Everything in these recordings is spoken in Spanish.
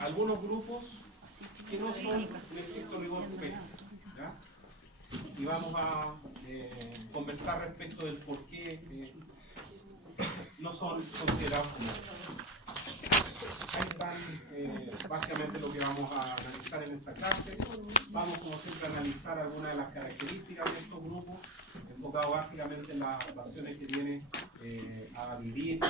algunos grupos que no son en estricto rigor peces, ¿ya? Y vamos a conversar respecto del por qué no son considerados como ahí están básicamente lo que vamos a analizar en esta clase. Vamos, como siempre, a analizar algunas de las características de estos grupos, enfocado básicamente en las adaptaciones que tienen a vivir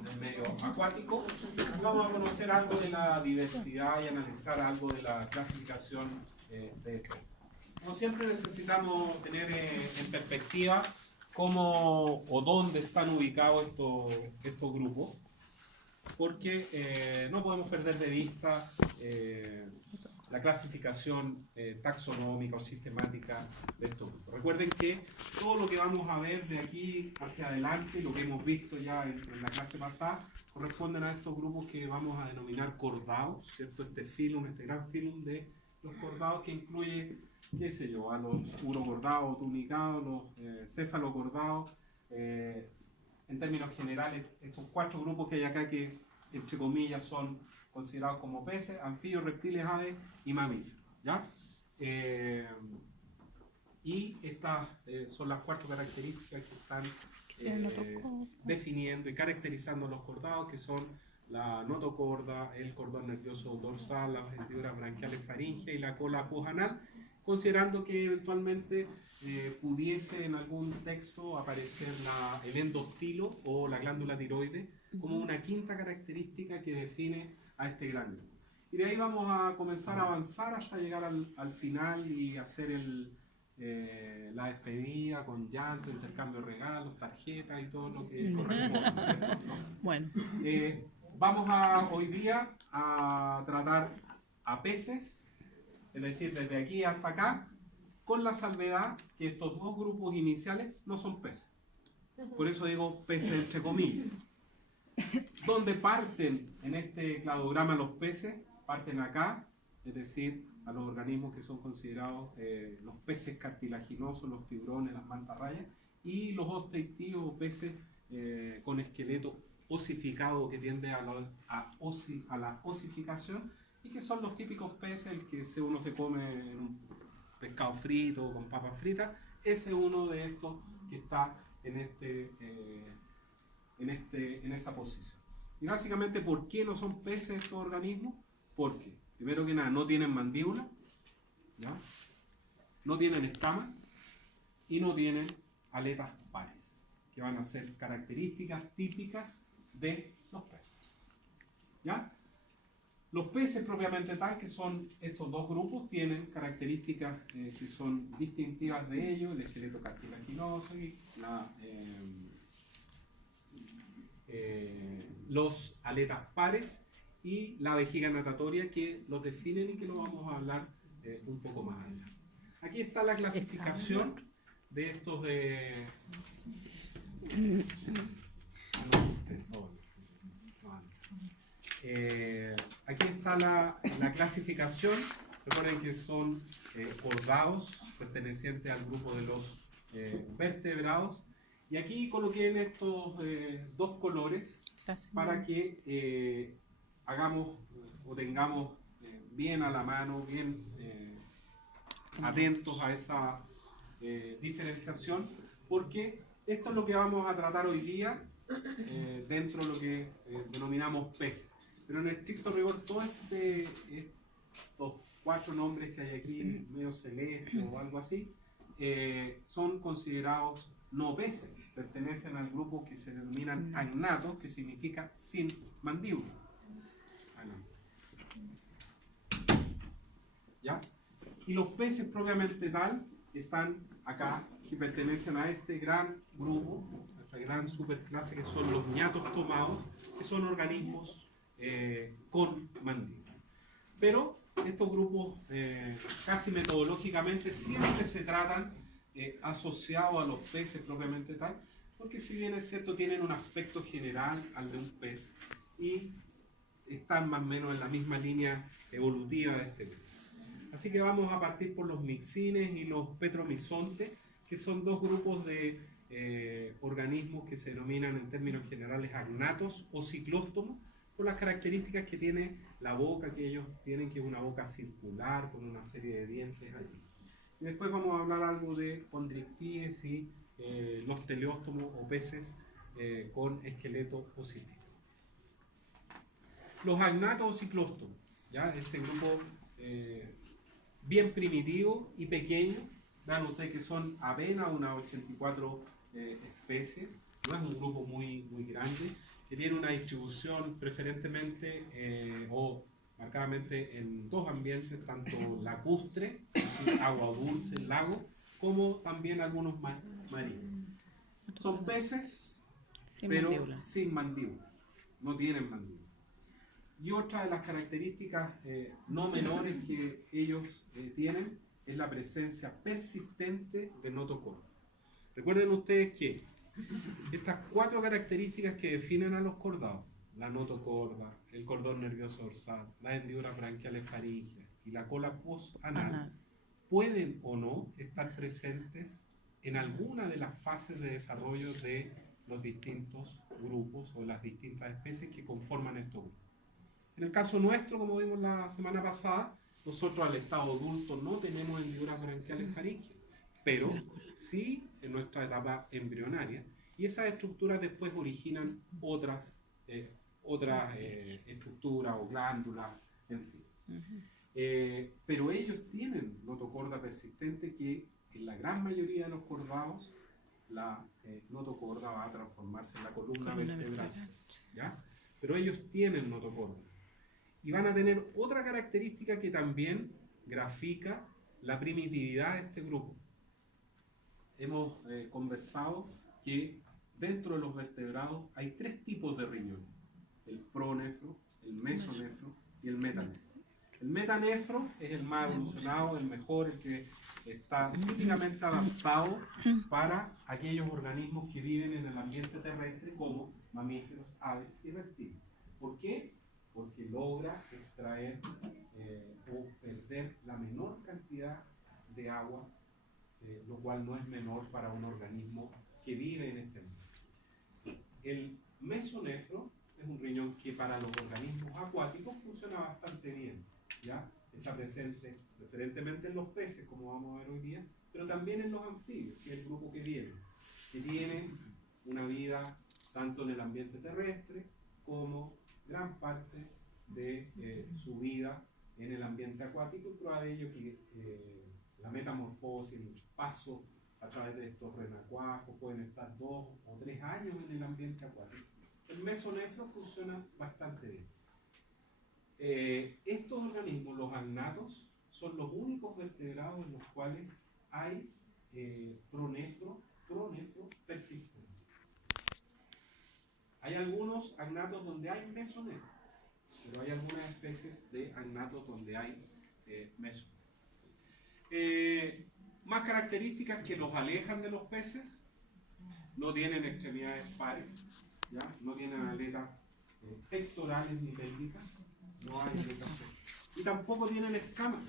en el medio acuático. Y vamos a conocer algo de la diversidad y analizar algo de la clasificación de estos. Como siempre, necesitamos tener en perspectiva cómo o dónde están ubicados estos grupos, porque no podemos perder de vista la clasificación taxonómica o sistemática de estos grupos. Recuerden que todo lo que vamos a ver de aquí hacia adelante, lo que hemos visto ya en la clase pasada, corresponden a estos grupos que vamos a denominar cordados, ¿cierto? Este gran filum de los cordados que incluye, qué sé yo, a los urocordados, tunicados, los cefalocordados. En términos generales, estos 4 grupos que hay acá que, entre comillas, son considerados como peces, anfibios, reptiles, aves y mamíferos, ¿ya? Y estas son las 4 características que están definiendo y caracterizando los cordados, que son la notocorda, el cordón nervioso dorsal, las hendiduras branquiales faríngeas y la cola acuoanal, considerando que eventualmente pudiese en algún texto aparecer el endostilo o la glándula tiroides como una quinta característica que define a este gran grupo. Y de ahí vamos a comenzar a avanzar hasta llegar al final y hacer la despedida con llanto, intercambio de regalos, tarjetas y todo lo que corresponde, ¿cierto? Bueno. Vamos hoy día a tratar a peces, es decir, desde aquí hasta acá, con la salvedad que estos 2 grupos iniciales no son peces. Por eso digo peces entre comillas. ¿Dónde parten en este cladograma los peces? Parten acá, es decir, a los organismos que son considerados los peces cartilaginosos, los tiburones, las mantarrayas, y los osteichthyos o peces con esqueleto osificado que tiende a la osificación, y que son los típicos peces, el que uno se come en un pescado frito o con papas fritas. Ese es uno de estos que está en esa posición. Y básicamente, ¿por qué no son peces estos organismos? Porque, primero que nada, no tienen mandíbula, ¿ya? No tienen escamas y no tienen aletas pares, que van a ser características típicas de los peces, ¿ya? Los peces propiamente tal, que son estos 2 grupos, tienen características que son distintivas de ellos: el esqueleto cartilaginoso y los aletas pares y la vejiga natatoria, que los definen y que lo vamos a hablar un poco más allá. Aquí está la clasificación de estos aquí está la clasificación. Recuerden que son cordados pertenecientes al grupo de los vertebrados. Y aquí coloqué en estos 2 colores para que hagamos o tengamos bien a la mano, bien atentos a esa diferenciación, porque esto es lo que vamos a tratar hoy día dentro de lo que denominamos peces. Pero en estricto rigor, todos estos 4 nombres que hay aquí, medio celeste o algo así, son considerados no peces, pertenecen al grupo que se denominan agnatos, que significa sin mandíbula. ¿Ya? Y los peces propiamente tal están acá, que pertenecen a este gran grupo, a esta gran superclase, que son los ñatostomados, que son organismos con mandíbula. Pero estos grupos casi metodológicamente siempre se tratan asociados a los peces propiamente tal, porque si bien es cierto, tienen un aspecto general al de un pez y están más o menos en la misma línea evolutiva de este grupo. Así que vamos a partir por los mixines y los petromizontes, que son 2 grupos de organismos que se denominan en términos generales agnatos o ciclóstomos, por las características que tiene la boca que ellos tienen, que es una boca circular con una serie de dientes allí. Y después vamos a hablar algo de condrictides y los teleóstomos o peces con esqueleto ocípico. Los agnatos o ciclóstomos, ¿ya? Este grupo bien primitivo y pequeño, vean ustedes que son apenas unas 84 especies, no es un grupo muy grande, que tiene una distribución preferentemente o marcadamente en dos ambientes, tanto lacustre, es decir, agua dulce, lago, como también algunos marinos. Son peces, pero sin mandíbula, no tienen mandíbula. Y otra de las características no menores que ellos tienen es la presencia persistente de notocorda. Recuerden ustedes que estas 4 características que definen a los cordados, la notocorda, el cordón nervioso dorsal, las hendiduras branquiales faríngeas y la cola postanal, pueden o no estar presentes en alguna de las fases de desarrollo de los distintos grupos o las distintas especies que conforman estos grupos. En el caso nuestro, como vimos la semana pasada, nosotros al estado adulto no tenemos hendiduras branquiales faríngeas, pero sí en nuestra etapa embrionaria, y esas estructuras después originan otras estructuras o glándulas, en fin. Pero ellos tienen notocorda persistente que en la gran mayoría de los cordados la notocorda va a transformarse en la columna vertebral, ¿ya? Pero ellos tienen notocorda. Y van a tener otra característica que también grafica la primitividad de este grupo. Hemos conversado que dentro de los vertebrados hay 3 tipos de riñones: el pronefro, el mesonefro y el metanefro. El metanefro es el más evolucionado, el mejor, el que está típicamente adaptado para aquellos organismos que viven en el ambiente terrestre como mamíferos, aves y reptiles. ¿Por qué? Porque logra extraer o perder la menor cantidad de agua, lo cual no es menor para un organismo que vive en este mundo. El mesonefro es un riñón que para los organismos acuáticos funciona bastante bien, ¿ya? Está presente preferentemente en los peces, como vamos a ver hoy día, pero también en los anfibios, que es el grupo que tiene una vida tanto en el ambiente terrestre como gran parte de su vida en el ambiente acuático, y prueba de ello que la metamorfosis, el paso a través de estos renacuajos pueden estar 2 o 3 años en el ambiente acuático. El mesonefro funciona bastante bien. Estos organismos, los agnatos, son los únicos vertebrados en los cuales hay pronefro persistente. Hay algunos agnatos donde hay mesonefro, pero hay algunas especies de agnatos donde hay mesonefro. Más características que los alejan de los peces: no tienen extremidades pares, ¿ya? No tienen aletas pectorales ni pélvicas, no hay aletas pélvicas. Y tampoco tienen escamas,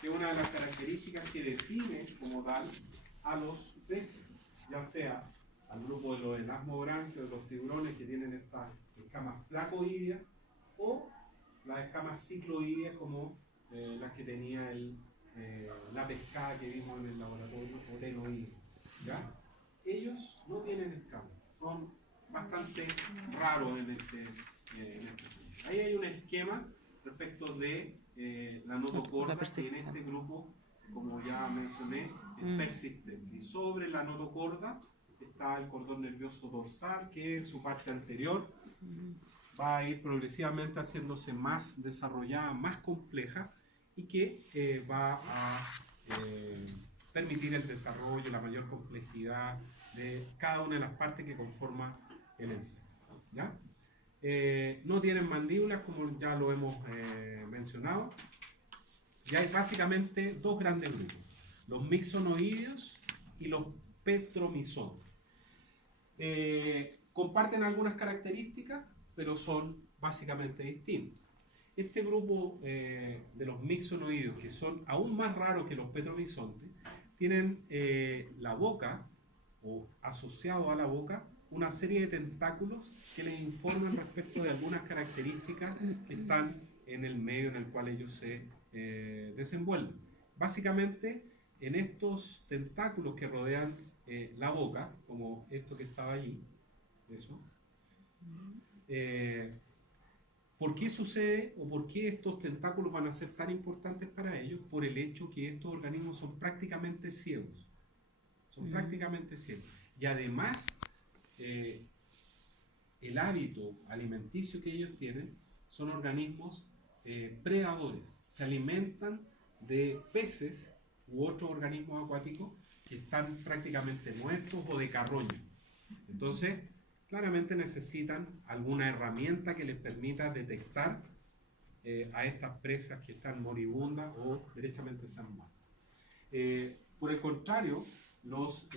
que es una de las características que define como tal a los peces, ya sea al grupo de los elasmobranquios, de los tiburones, que tienen estas escamas placoideas, o las escamas cicloideas como las que tenía la pescada que vimos en el laboratorio, o tenoide, ¿ya? Ellos no tienen escamas, son bastante raros en este sentido. Ahí hay un esquema respecto de la notocorda, que en este grupo, como ya mencioné, es persistente. Y sobre la notocorda está el cordón nervioso dorsal, que en su parte anterior va a ir progresivamente haciéndose más desarrollada, más compleja, y que va a permitir el desarrollo, la mayor complejidad de cada una de las partes que conforma el encéfalo, ¿ya? No tienen mandíbulas, como ya lo hemos mencionado. Y hay básicamente 2 grandes grupos: los mixonoideos y los petromizontes. Comparten algunas características, pero son básicamente distintos. Este grupo de los mixonoideos, que son aún más raros que los petromizontes, tienen la boca o asociado a la boca una serie de tentáculos que les informan respecto de algunas características que están en el medio en el cual ellos se desenvuelven. Básicamente, en estos tentáculos que rodean la boca, como esto que estaba allí, eso, ¿por qué sucede o por qué estos tentáculos van a ser tan importantes para ellos? Por el hecho que estos organismos son prácticamente ciegos. Son prácticamente ciegos. Y además, el hábito alimenticio que ellos tienen son organismos predadores. Se alimentan de peces u otros organismos acuáticos que están prácticamente muertos o de carroña. Entonces, claramente necesitan alguna herramienta que les permita detectar a estas presas que están moribundas o derechamente se han muerto. Por el contrario, los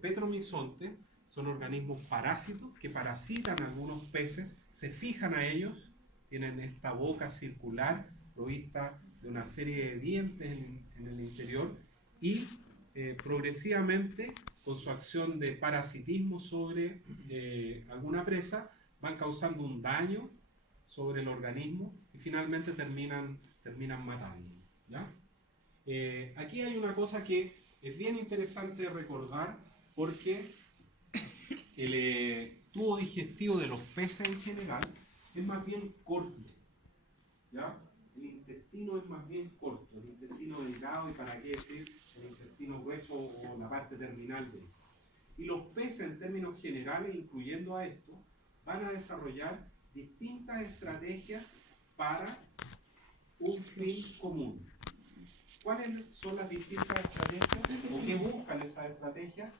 petromizontes son organismos parásitos que parasitan a algunos peces, se fijan a ellos, tienen esta boca circular provista de una serie de dientes en el interior y progresivamente, con su acción de parasitismo sobre alguna presa, van causando un daño sobre el organismo y finalmente terminan matando, ¿ya? Aquí hay una cosa que es bien interesante recordar, porque el tubo digestivo de los peces en general es más bien corto, ¿ya? El intestino es más bien corto, el intestino delgado, y para qué decir el intestino grueso o la parte terminal de él. Y los peces, en términos generales, incluyendo a esto, van a desarrollar distintas estrategias para un fin común. ¿Cuáles son las distintas estrategias o qué buscan esas estrategias?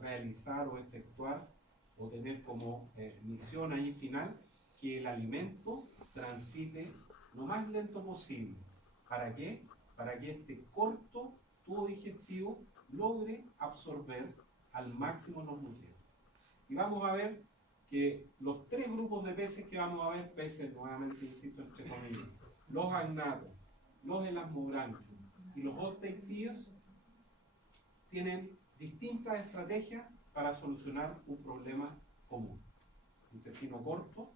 Realizar o efectuar o tener como misión ahí final que el alimento transite lo más lento posible. ¿Para qué? Para que este corto tubo digestivo logre absorber al máximo los nutrientes. Y vamos a ver que los tres grupos de peces que vamos a ver, peces, nuevamente insisto, entre comillas, los agnatos, los elasmobranquios y los osteitídeos, tienen distintas estrategias para solucionar un problema común. Intestino corto,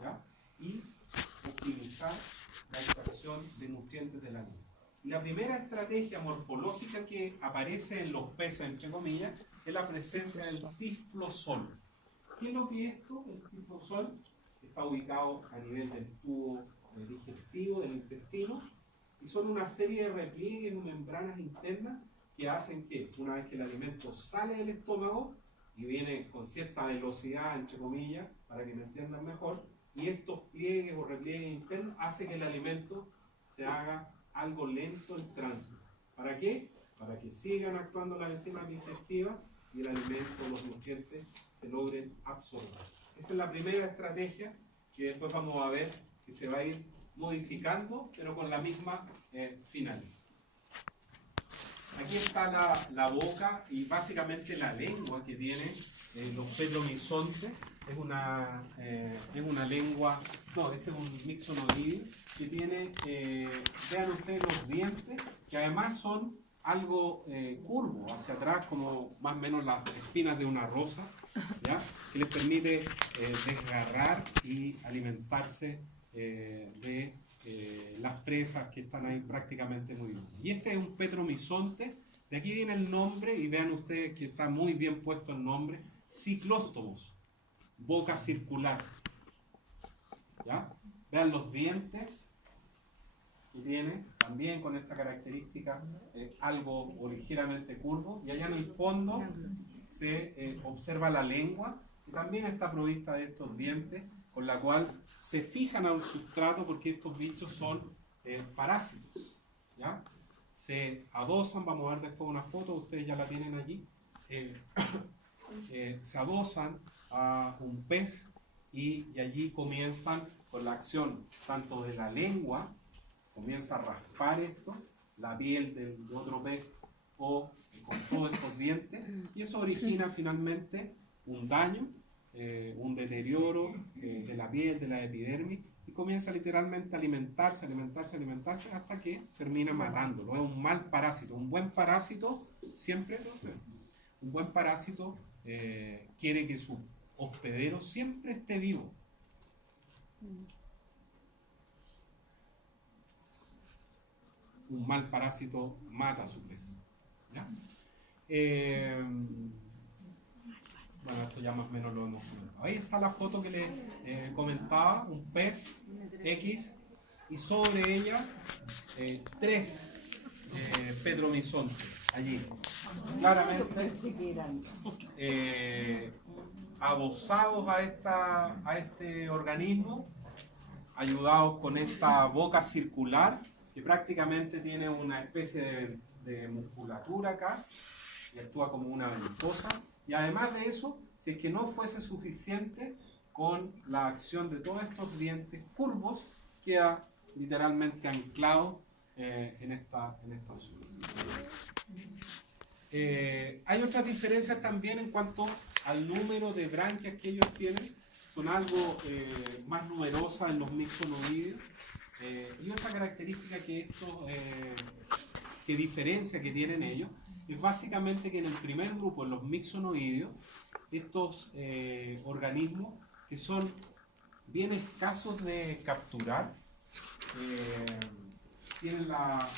¿ya? Y optimizar la extracción de nutrientes del alimento. Y la primera estrategia morfológica que aparece en los peces, entre comillas, es la presencia del tiflosol. ¿Qué es lo que es esto? El tiflosol está ubicado a nivel del tubo digestivo, del intestino, y son una serie de repliegues o membranas internas que hacen que, una vez que el alimento sale del estómago y viene con cierta velocidad, entre comillas, para que me entiendan mejor, y estos pliegues o repliegues internos hacen que el alimento se haga algo lento en tránsito. ¿Para qué? Para que sigan actuando las enzimas digestivas y el alimento, los nutrientes, se logren absorber. Esa es la primera estrategia que después vamos a ver que se va a ir modificando, pero con la misma finalidad. Aquí está la boca y básicamente la lengua que tienen los petromizontes. Es una lengua, no, este es un mixonoideo que tiene, vean ustedes los dientes, que además son algo curvo hacia atrás, como más o menos las espinas de una rosa, ¿ya? Que les permite desgarrar y alimentarse de las presas que están ahí prácticamente muy bien. Y este es un petromizonte, de aquí viene el nombre, y vean ustedes que está muy bien puesto el nombre, ciclóstomos, boca circular, ¿ya? Vean los dientes que tiene, también con esta característica, algo o ligeramente curvo, y allá en el fondo se observa la lengua, que también está provista de estos dientes, con la cual se fijan al sustrato, porque estos bichos son parásitos, ¿ya? Se adosan, vamos a ver después una foto, ustedes ya la tienen allí, se adosan a un pez y allí comienzan con la acción tanto de la lengua, comienza a raspar esto, la piel de otro pez o con todos estos dientes, y eso origina finalmente un daño, un deterioro de la piel, de la epidermis, y comienza literalmente a alimentarse hasta que termina matándolo. Es un mal parásito. Un buen parásito siempre Un buen parásito quiere que su hospedero siempre esté vivo. Un mal parásito mata a su presa. ¿Ya? Bueno, esto ya más o menos lo hemos comentado. Ahí está la foto que les comentaba, un pez X, y sobre ella 3 petromizontes allí. Claramente adosados a este organismo, ayudados con esta boca circular, que prácticamente tiene una especie de musculatura acá, y actúa como una ventosa. Y además de eso, si es que no fuese suficiente, con la acción de todos estos dientes curvos, queda literalmente anclado en esta zona. Hay otras diferencias también en cuanto al número de branquias que ellos tienen. Son algo más numerosas en los mixonoides. Y otra característica que diferencia que tienen ellos es básicamente que en el primer grupo, en los mixonoideos, estos organismos que son bien escasos de capturar, tienen la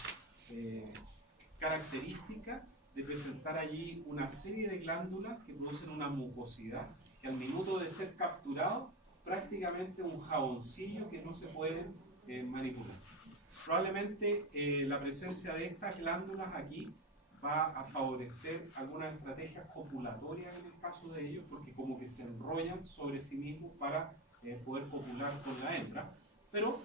característica de presentar allí una serie de glándulas que producen una mucosidad que al minuto de ser capturado prácticamente un jaboncillo que no se puede manipular. Probablemente la presencia de estas glándulas aquí va a favorecer algunas estrategias copulatorias en el caso de ellos, porque como que se enrollan sobre sí mismos para poder copular con la hembra. Pero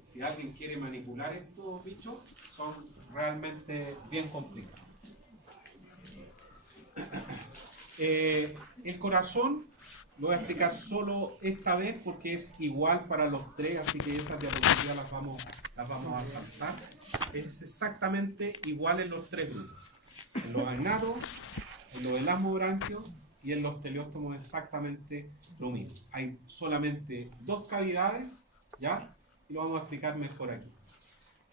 si alguien quiere manipular estos bichos, son realmente bien complicados. El corazón lo voy a explicar solo esta vez porque es igual para los 3, así que esas diapositivas las vamos a saltar. Es exactamente igual en los 3 grupos. En los agnatos, en los elasmobranquios y en los teleóstomos exactamente lo mismo. Hay solamente 2 cavidades, ¿ya? Y lo vamos a explicar mejor aquí.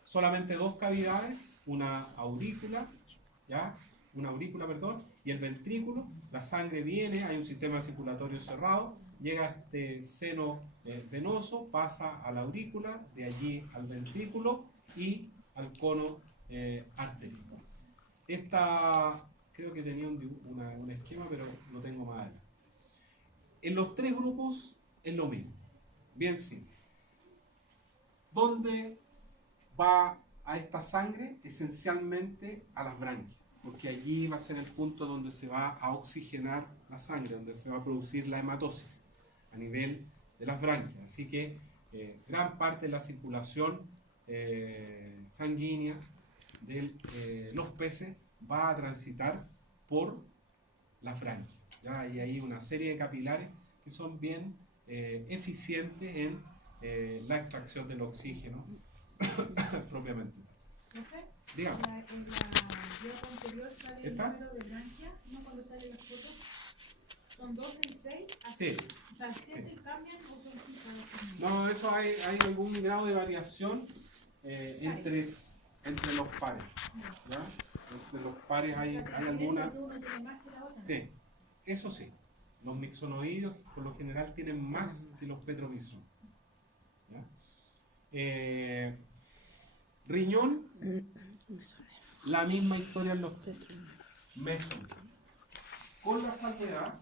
Solamente 2 cavidades, una aurícula, ¿ya? Una aurícula, perdón, y el ventrículo. La sangre viene, hay un sistema circulatorio cerrado, llega a este seno venoso, pasa a la aurícula, de allí al ventrículo y al cono arterial. Esta, creo que tenía un esquema, pero no tengo más allá. En los 3 grupos es lo mismo, bien simple. ¿Dónde va a esta sangre? Esencialmente a las branquias, porque allí va a ser el punto donde se va a oxigenar la sangre, donde se va a producir la hematosis a nivel de las branquias. Así que gran parte de la circulación sanguínea de los peces va a transitar por las branquias. ¿Ya? Y hay una serie de capilares que son bien eficientes en la extracción del oxígeno propiamente. ¿Okay? Dígame. En la diapo anterior sale ¿Esta? el número de branquias, ¿no? Cuando salen las fotos. ¿Son 2 en 6? Sí. O sea, ¿el 7 Sí. cambian o son 5? No, eso hay algún grado de variación entre los pares. ¿Ya? Entre los pares hay alguna. ¿Uno tiene más que la otra? Sí, eso sí. Los mixonoideos por lo general tienen más que los petromizontes. ¿Ya? Riñón, la misma historia en los mesones. Con la salvedad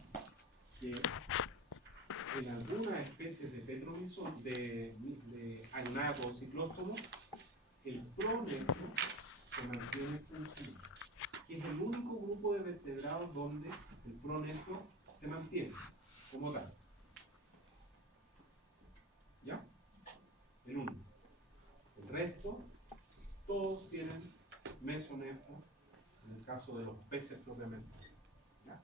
que en algunas especies de petromizón, de agnato o ciclóstomo, el pronefro se mantiene funcional. Es el único grupo de vertebrados donde el pronefro se mantiene como tal. ¿Ya? El único. El resto, todos tienen mesonefro, en el caso de los peces propiamente. ¿Ya?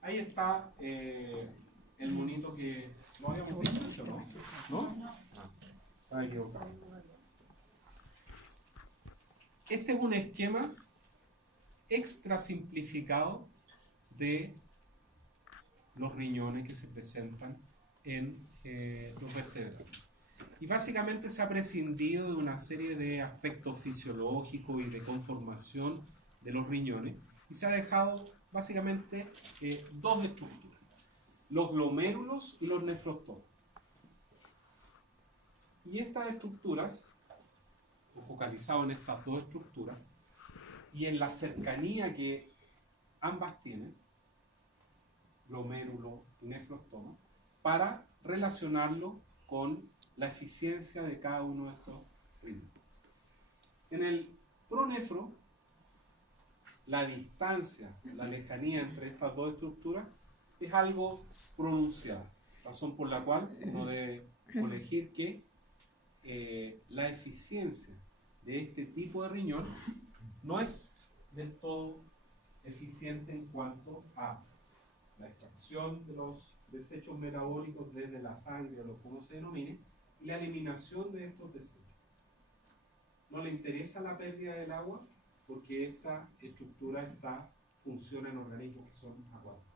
Ahí está el monito que no habíamos visto, ¿no? ¿No? Ah, está equivocado. Este es un esquema extra simplificado de los riñones que se presentan en los vertebrados. Y básicamente se ha prescindido de una serie de aspectos fisiológicos y de conformación de los riñones y se ha dejado básicamente dos estructuras, los glomérulos y los nefrostomas. Y estas estructuras, focalizado en estas dos estructuras, y en la cercanía que ambas tienen, glomérulo y nefrostoma, para relacionarlo con la eficiencia de cada uno de estos ritmos. En el pronefro, la distancia, la lejanía entre estas dos estructuras es algo pronunciada, razón por la cual uno debe elegir que la eficiencia de este tipo de riñón no es del todo eficiente en cuanto a la extracción de los desechos metabólicos desde la sangre o lo como se denomine, y la eliminación de estos desechos. No le interesa la pérdida del agua porque esta estructura funciona en organismos que son acuáticos.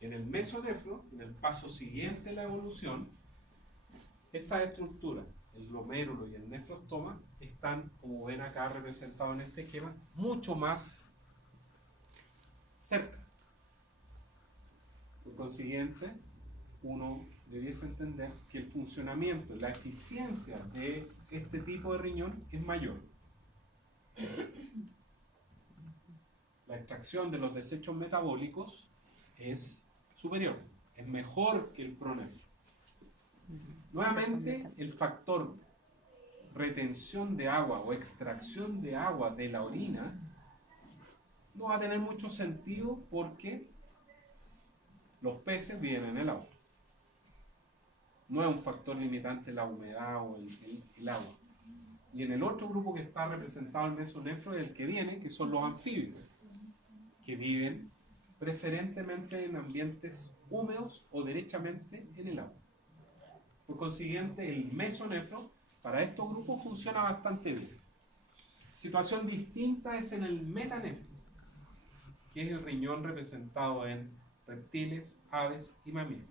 En el mesonefro, en el paso siguiente de la evolución, estas estructuras, el glomérulo y el nefrostoma, están, como ven acá representados en este esquema, mucho más cerca. Por consiguiente, uno debiese entender que el funcionamiento, la eficiencia de este tipo de riñón es mayor. La extracción de los desechos metabólicos es superior, es mejor que el pronefro. Nuevamente, el factor retención de agua o extracción de agua de la orina no va a tener mucho sentido porque los peces viven en el agua. No es un factor limitante la humedad o el agua. Y en el otro grupo que está representado el mesonefro es el que viene, que son los anfibios, que viven preferentemente en ambientes húmedos o derechamente en el agua. Por consiguiente, el mesonefro para estos grupos funciona bastante bien. Situación distinta es en el metanefro, que es el riñón representado en reptiles, aves y mamíferos.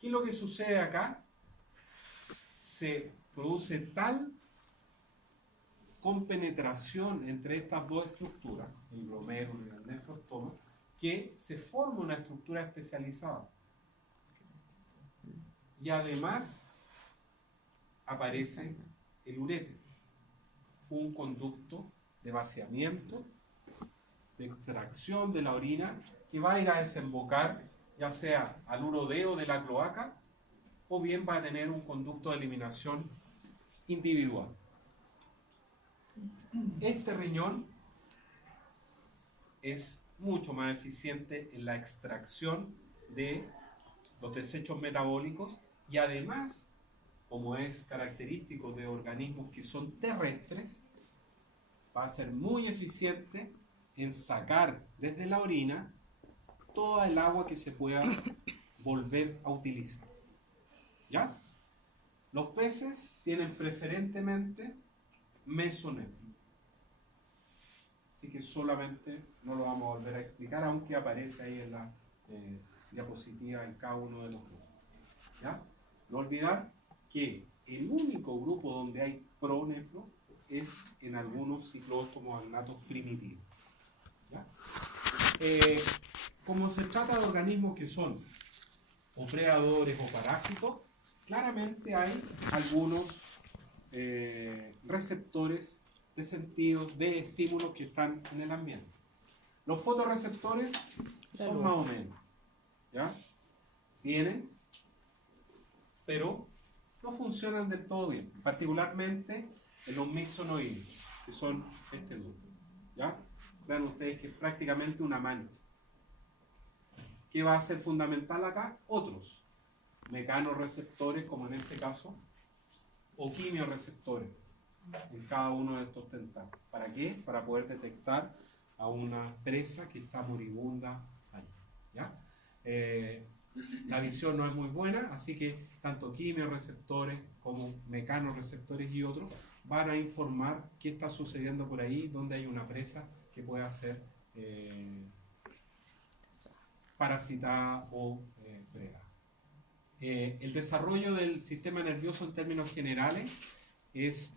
¿Qué es lo que sucede acá? Se produce tal compenetración entre estas dos estructuras, el glomérulo y el nefrostoma, que se forma una estructura especializada. Y además aparece el uréter, un conducto de vaciamiento, de extracción de la orina, que va a ir a desembocar ya sea al urodeo de la cloaca o bien va a tener un conducto de eliminación individual. Este riñón es mucho más eficiente en la extracción de los desechos metabólicos y además, como es característico de organismos que son terrestres, va a ser muy eficiente en sacar desde la orina toda el agua que se pueda volver a utilizar. ¿Ya? Los peces tienen preferentemente mesonefro. Así que solamente no lo vamos a volver a explicar, aunque aparece ahí en la diapositiva en cada uno de los grupos. ¿Ya? No olvidar que el único grupo donde hay pronefro es en algunos cicloótomos agnatos primitivos. ¿Ya? Como se trata de organismos que son o predadores o parásitos, claramente hay algunos receptores de sentidos, de estímulos que están en el ambiente. Los fotorreceptores son más o menos, ¿ya? Tienen, pero no funcionan del todo bien, particularmente en los mixonoides, que son este grupo, ¿ya? Vean ustedes que es prácticamente una mancha. ¿Qué va a ser fundamental acá? Otros mecanorreceptores, como en este caso, o quimioreceptores en cada uno de estos tentáculos. ¿Para qué? Para poder detectar a una presa que está moribunda ahí. ¿Ya? La visión no es muy buena, así que tanto quimioreceptores como mecanorreceptores y otros van a informar qué está sucediendo por ahí, donde hay una presa que pueda ser parasitada o predada. El desarrollo del sistema nervioso en términos generales es,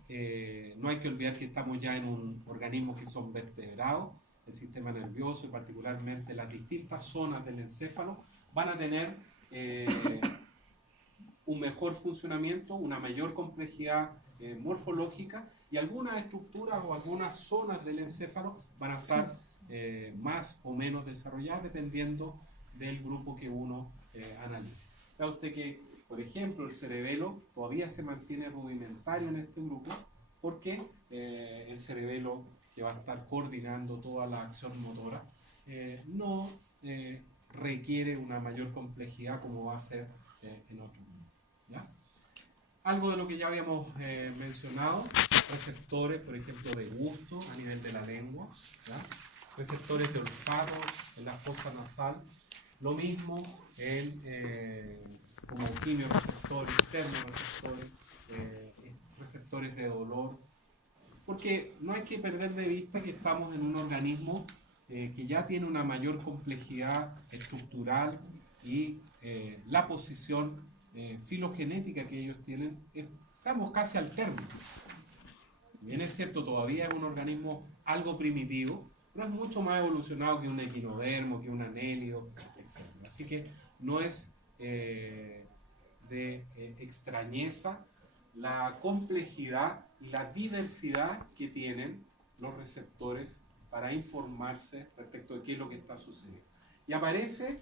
no hay que olvidar que estamos ya en un organismo que son vertebrados, el sistema nervioso y particularmente las distintas zonas del encéfalo van a tener un mejor funcionamiento, una mayor complejidad morfológica, y algunas estructuras o algunas zonas del encéfalo van a estar más o menos desarrolladas dependiendo del grupo que uno analice. Vea usted que, por ejemplo, el cerebelo todavía se mantiene rudimentario en este grupo porque el cerebelo, que va a estar coordinando toda la acción motora, no requiere una mayor complejidad como va a ser en otros grupos, ¿ya? Algo de lo que ya habíamos mencionado, receptores, por ejemplo, de gusto a nivel de la lengua, ¿ya? Receptores de olfato en la fosa nasal, lo mismo en como quimioreceptores, termorreceptores, receptores de dolor, porque no hay que perder de vista que estamos en un organismo que ya tiene una mayor complejidad estructural y la posición filogenética que ellos tienen, estamos casi al término. Si bien es cierto, todavía es un organismo algo primitivo, pero es mucho más evolucionado que un equinodermo, que un anelio, etc. Así que no es de extrañeza la complejidad y la diversidad que tienen los receptores para informarse respecto de qué es lo que está sucediendo. Y aparece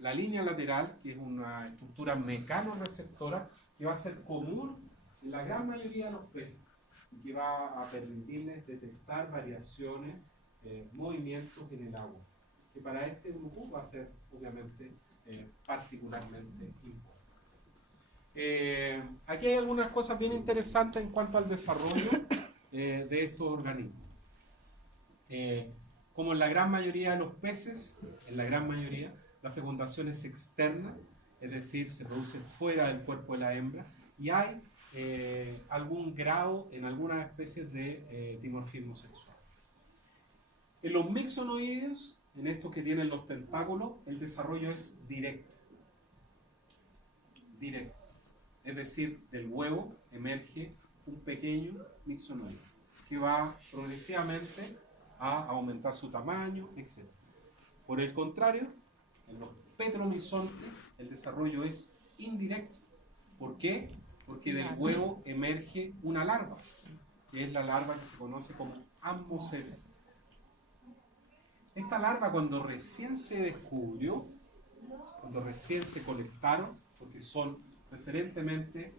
la línea lateral, que es una estructura mecanoreceptora que va a ser común en la gran mayoría de los peces y que va a permitirles detectar variaciones, movimientos en el agua, que para este grupo va a ser obviamente particularmente importante. Aquí hay algunas cosas bien interesantes en cuanto al desarrollo de estos organismos. Como en la gran mayoría de los peces, en la gran mayoría, la fecundación es externa, es decir, se produce fuera del cuerpo de la hembra, y hay algún grado en algunas especies de dimorfismo sexual. En los mixonoideos, en estos que tienen los tentáculos, el desarrollo es directo. Directo. Es decir, del huevo emerge un pequeño mixonoide que va progresivamente a aumentar su tamaño, etc. Por el contrario, en los petromizontes el desarrollo es indirecto. ¿Por qué? Porque del huevo emerge una larva, que es la larva que se conoce como ammocetes. Esta larva, cuando recién se descubrió, cuando recién se colectaron, porque son preferentemente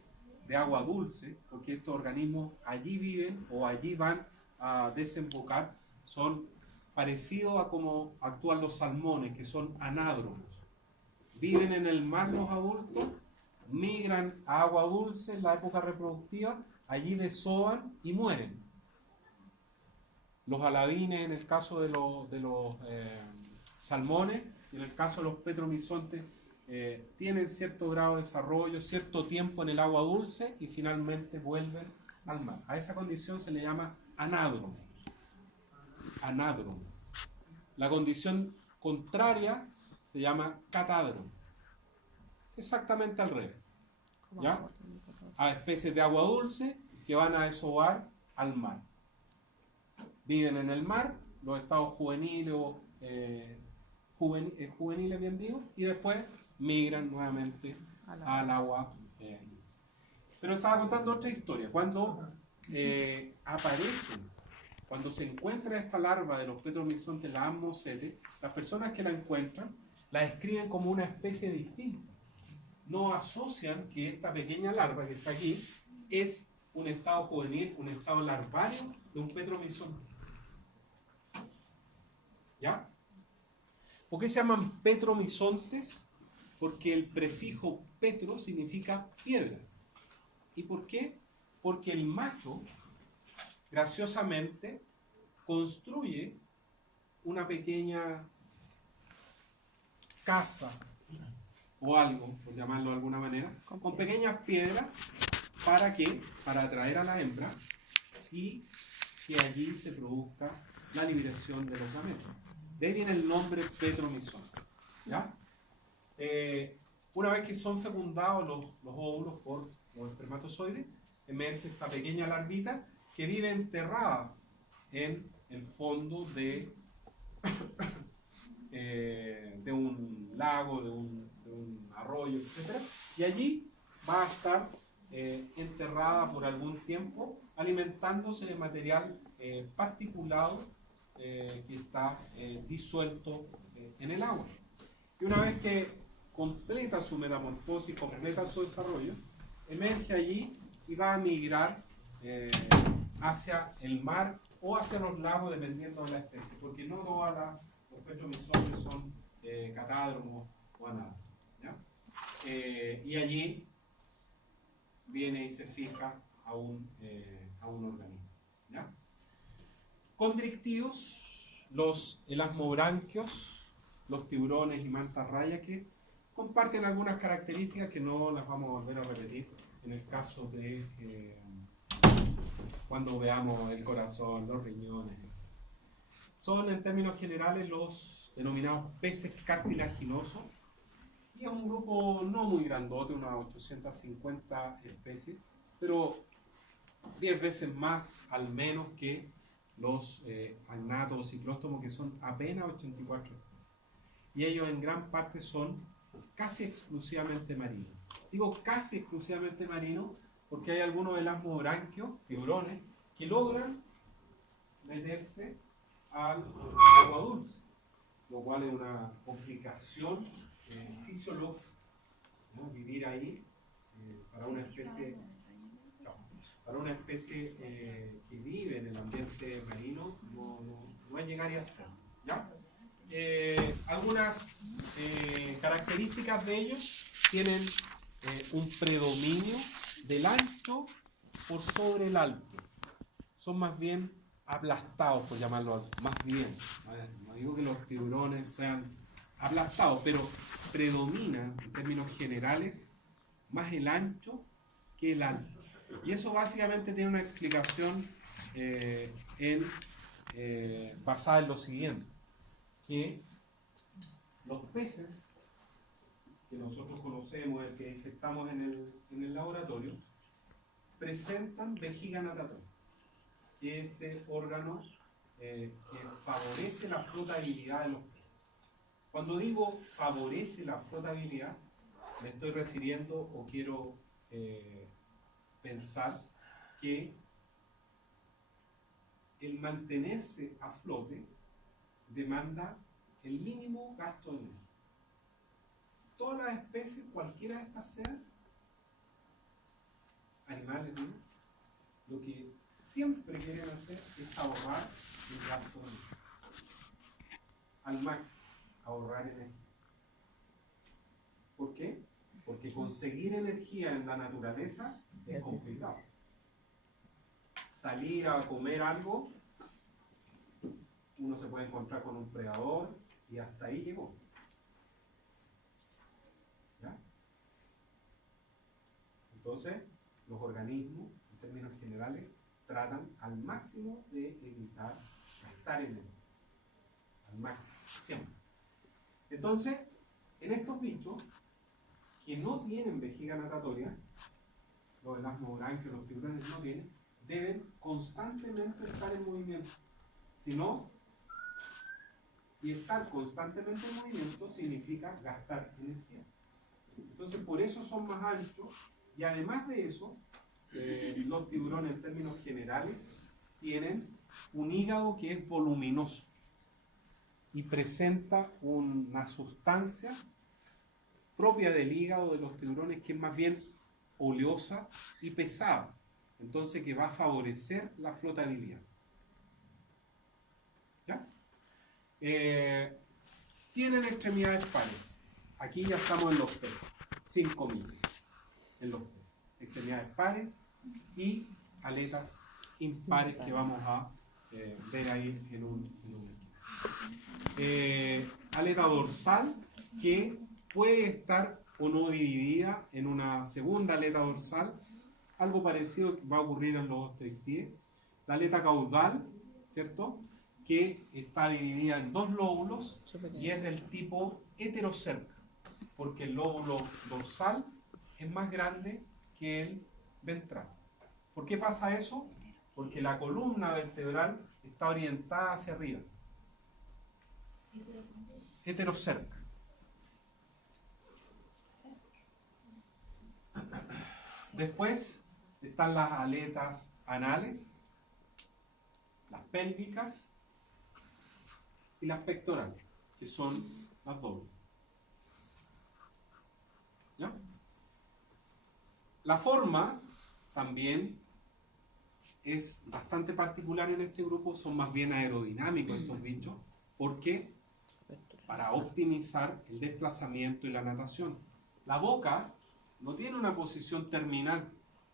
de agua dulce, porque estos organismos allí viven o allí van a desembocar, son parecidos a cómo actúan los salmones, que son anádromos. Viven en el mar los adultos, migran a agua dulce en la época reproductiva, allí desovan y mueren. Los alevines en el caso de los salmones, y en el caso de los petromizontes, tienen cierto grado de desarrollo, cierto tiempo en el agua dulce y finalmente vuelven al mar. A esa condición se le llama anádromo. Anádromo. La condición contraria se llama catádromo. Exactamente al revés. ¿Ya? A especies de agua dulce que van a desovar al mar. Viven en el mar, los estados juveniles o juveniles, bien digo, y después migran nuevamente al agua dulce. Pero estaba contando otra historia. Cuando aparecen, cuando se encuentra esta larva de los petromizontes, la ammocetes, las personas que la encuentran la describen como una especie distinta. No asocian que esta pequeña larva que está aquí es un estado juvenil, un estado larvario de un petromizonte. ¿Ya? ¿Por qué se llaman petromizontes? Porque el prefijo petro significa piedra. ¿Y por qué? Porque el macho, graciosamente, construye una pequeña casa o algo, por llamarlo de alguna manera, con pequeñas piedras. ¿Para qué? Para atraer a la hembra y que allí se produzca la liberación de los gametos. De ahí viene el nombre petromizonte. ¿Ya? Una vez que son fecundados los óvulos por los espermatozoides, emerge esta pequeña larvita que vive enterrada en el fondo de un lago, de un arroyo, etc. Y allí va a estar enterrada por algún tiempo, alimentándose de material particulado que está disuelto en el agua. Y una vez que completa su metamorfosis, completa su desarrollo, emerge allí y va a migrar hacia el mar o hacia los lagos, dependiendo de la especie, porque no todas los petromisófilos son catádromos o anadas, ¿ya? Y allí viene y se fija a un organismo, ¿ya? Condrictidos, los elasmobranquios, los tiburones y mantarrayas, que comparten algunas características que no las vamos a volver a repetir en el caso de cuando veamos el corazón, los riñones, etc. Son en términos generales los denominados peces cartilaginosos, y es un grupo no muy grandote, unas 850 especies, pero 10 veces más al menos que los agnatos o ciclóstomos, que son apenas 84 especies. Y ellos en gran parte son casi exclusivamente marinos. Digo casi exclusivamente marinos porque hay algunos elasmobranquios, tiburones, que logran meterse al agua dulce, lo cual es una complicación fisiológica, ¿no? Vivir ahí para una especie que vive en el ambiente marino no va a llegar a ser, ¿ya? Algunas características de ellos tienen un predominio del ancho por sobre el alto. Son más bien aplastados, por llamarlo más bien. No digo que los tiburones sean aplastados, pero predomina en términos generales más el ancho que el alto. Y eso básicamente tiene una explicación basada en lo siguiente, que los peces que nosotros conocemos, el que disectamos en el laboratorio, presentan vejiga natatoria, que es este órgano que favorece la flotabilidad de los peces. Cuando digo favorece la flotabilidad, me estoy refiriendo o quiero pensar que el mantenerse a flote demanda el mínimo gasto de energía. Todas las especies, cualquiera de estas sean, animales, ¿no?, lo que siempre quieren hacer es ahorrar el gasto de energía. Al máximo, ahorrar energía. ¿Por qué? Porque conseguir energía en la naturaleza es complicado. Salir a comer algo, uno se puede encontrar con un predador y hasta ahí llegó. ¿Ya? Entonces, los organismos, en términos generales, tratan al máximo de evitar gastar energía. Al máximo, siempre. Entonces, en estos bichos que no tienen vejiga natatoria, los elasmobranquios, los tiburones no tienen, deben constantemente estar en movimiento. Si no, y estar constantemente en movimiento significa gastar energía. Entonces, por eso son más anchos, y además de eso, los tiburones en términos generales tienen un hígado que es voluminoso y presenta una sustancia propia del hígado de los tiburones que es más bien oleosa y pesada, entonces que va a favorecer la flotabilidad. ¿Ya? Tienen extremidades pares. Aquí ya estamos en los peces, 5 millas en los peces. Extremidades pares y aletas impares que vamos a ver ahí en un aleta dorsal que puede estar o no dividida en una segunda aleta dorsal, algo parecido que va a ocurrir en los ostrictides. La aleta caudal, ¿cierto?, que está dividida en 2 lóbulos y es del tipo heterocerca, porque el lóbulo dorsal es más grande que el ventral. ¿Por qué pasa eso? porque la columna vertebral está orientada hacia arriba. Heterocerca. Después están las aletas anales, las pélvicas y las pectorales, que son las dobles. ¿Ya? La forma también es bastante particular en este grupo, son más bien aerodinámicos estos bichos, porque para optimizar el desplazamiento y la natación. La boca no tiene una posición terminal,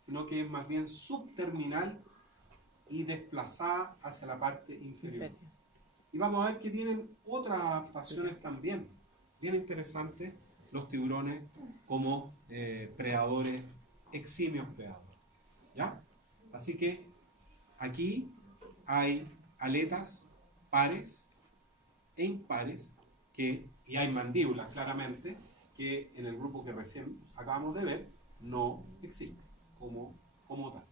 sino que es más bien subterminal y desplazada hacia la parte inferior. Y vamos a ver que tienen otras adaptaciones también, bien interesantes, los tiburones como predadores, eximios predadores. ¿Ya? Así que aquí hay aletas pares e impares, y hay mandíbulas claramente, que en el grupo que recién acabamos de ver no existen como tal.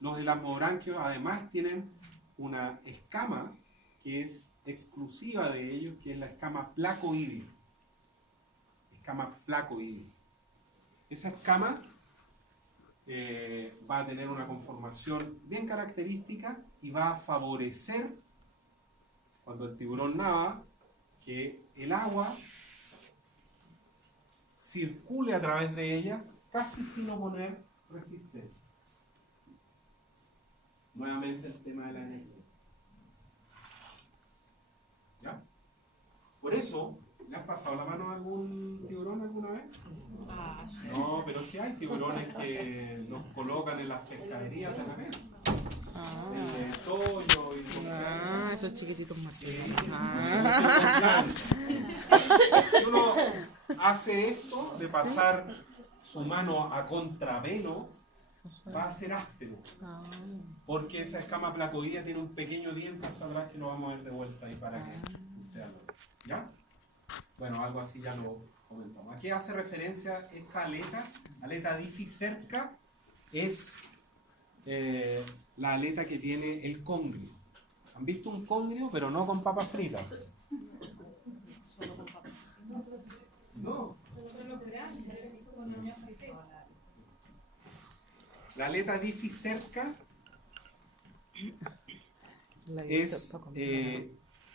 Los elasmobranquios además tienen una escama que es exclusiva de ellos, que es la escama placoidea. Escama placoidea. Esa escama va a tener una conformación bien característica y va a favorecer, cuando el tiburón nada, que el agua circule a través de ellas casi sin oponer resistencia. Nuevamente el tema de la energía. ¿Ya? Por eso, ¿le has pasado la mano a algún tiburón alguna vez? No, pero sí hay tiburones que los colocan en las pescaderías de repente. El toyo y esos chiquititos más. si uno hace esto de pasar su mano a contravelo, va a ser áspero, porque esa escama placoidea tiene un pequeño diente hacia atrás que lo vamos a ver de vuelta ahí para que ustedes lo vean. ¿Ya? Bueno, algo así ya lo comentamos. Aquí hace referencia esta aleta dificerca, es la aleta que tiene el congrio. ¿Han visto un congrio, pero no con papas fritas? No. La aleta dificerca es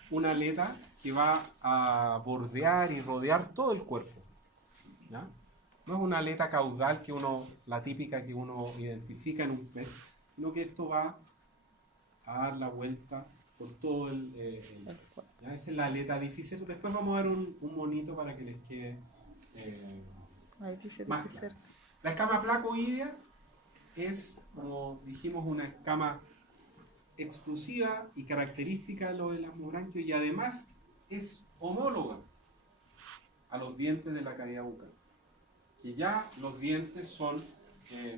una aleta que va a bordear y rodear todo el cuerpo. ¿Ya? No es una aleta caudal la típica que uno identifica en un pez, sino que esto va a dar la vuelta por todo ¿ya? Esa es la aleta dificerca. Después vamos a ver un monito para que les quede más claro. La escama placoidea es, como dijimos, una escama exclusiva y característica de los elasmobranquios, y además es homóloga a los dientes de la cavidad bucal, que ya los dientes son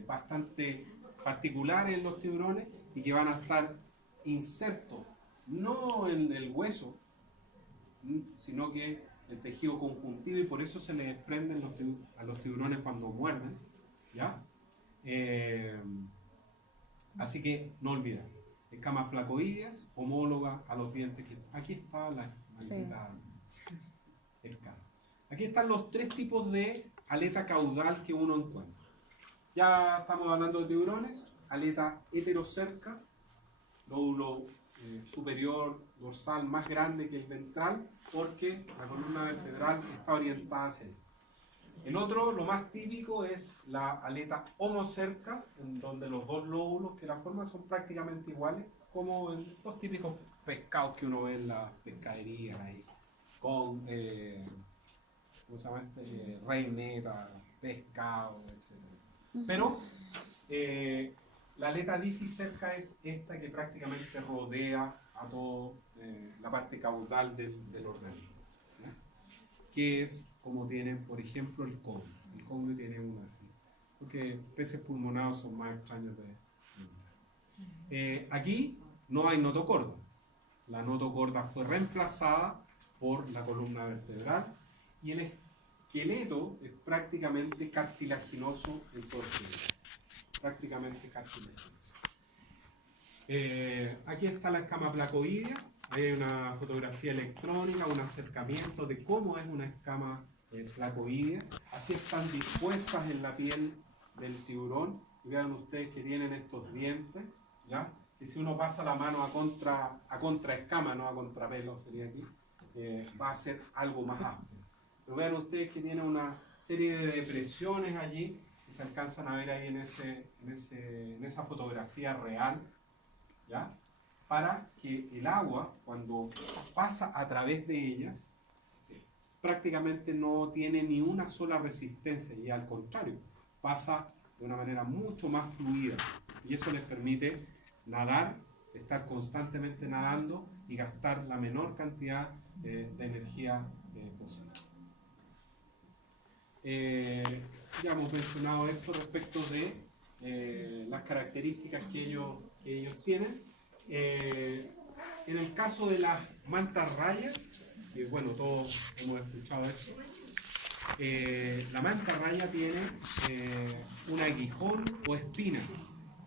bastante particulares en los tiburones y que van a estar insertos no en el hueso, sino que el tejido conjuntivo, y por eso se les desprenden a los tiburones cuando muerden. ¿Ya? Así que no olvidar, escamas placoideas, homólogas a los dientes. Aquí está la maldita escama. Aquí están los tres tipos de aleta caudal que uno encuentra. Ya estamos hablando de tiburones: aleta heterocerca, lóbulo superior dorsal más grande que el ventral, porque la columna vertebral está orientada hacia él. El otro, lo más típico, es la aleta homocerca, en donde los dos lóbulos que la forman son prácticamente iguales, como en los típicos pescados que uno ve en las pescaderías ahí, con ¿cómo se llama este? Reineta, pescado, etc. Pero la aleta dificerca es esta que prácticamente rodea a toda la parte caudal del organismo, ¿no? Que es como tienen, por ejemplo, el congrio. El congrio tiene una así, porque peces pulmonados son más extraños de aquí no hay notocorda. La notocorda fue reemplazada por la columna vertebral, y el esqueleto es prácticamente cartilaginoso en todo el cerebro. Prácticamente cartilaginoso. Aquí está la escama placoidea. Ahí hay una fotografía electrónica, un acercamiento de cómo es una escama placoidea. Así están dispuestas en la piel del tiburón. Y vean ustedes que tienen estos dientes, ¿ya? Que si uno pasa la mano a contra escama, no a contrapelo, sería aquí, va a ser algo más amplio. Pero vean ustedes que tiene una serie de depresiones allí, que se alcanzan a ver ahí en esa fotografía real, ¿ya? Para que el agua, cuando pasa a través de ellas, prácticamente no tiene ni una sola resistencia, y al contrario, pasa de una manera mucho más fluida, y eso les permite nadar, estar constantemente nadando y gastar la menor cantidad de energía posible. Ya hemos mencionado esto respecto de las características que ellos tienen. En el caso de las mantas rayas, que bueno, todos hemos escuchado esto, la manta raya tiene un aguijón o espina,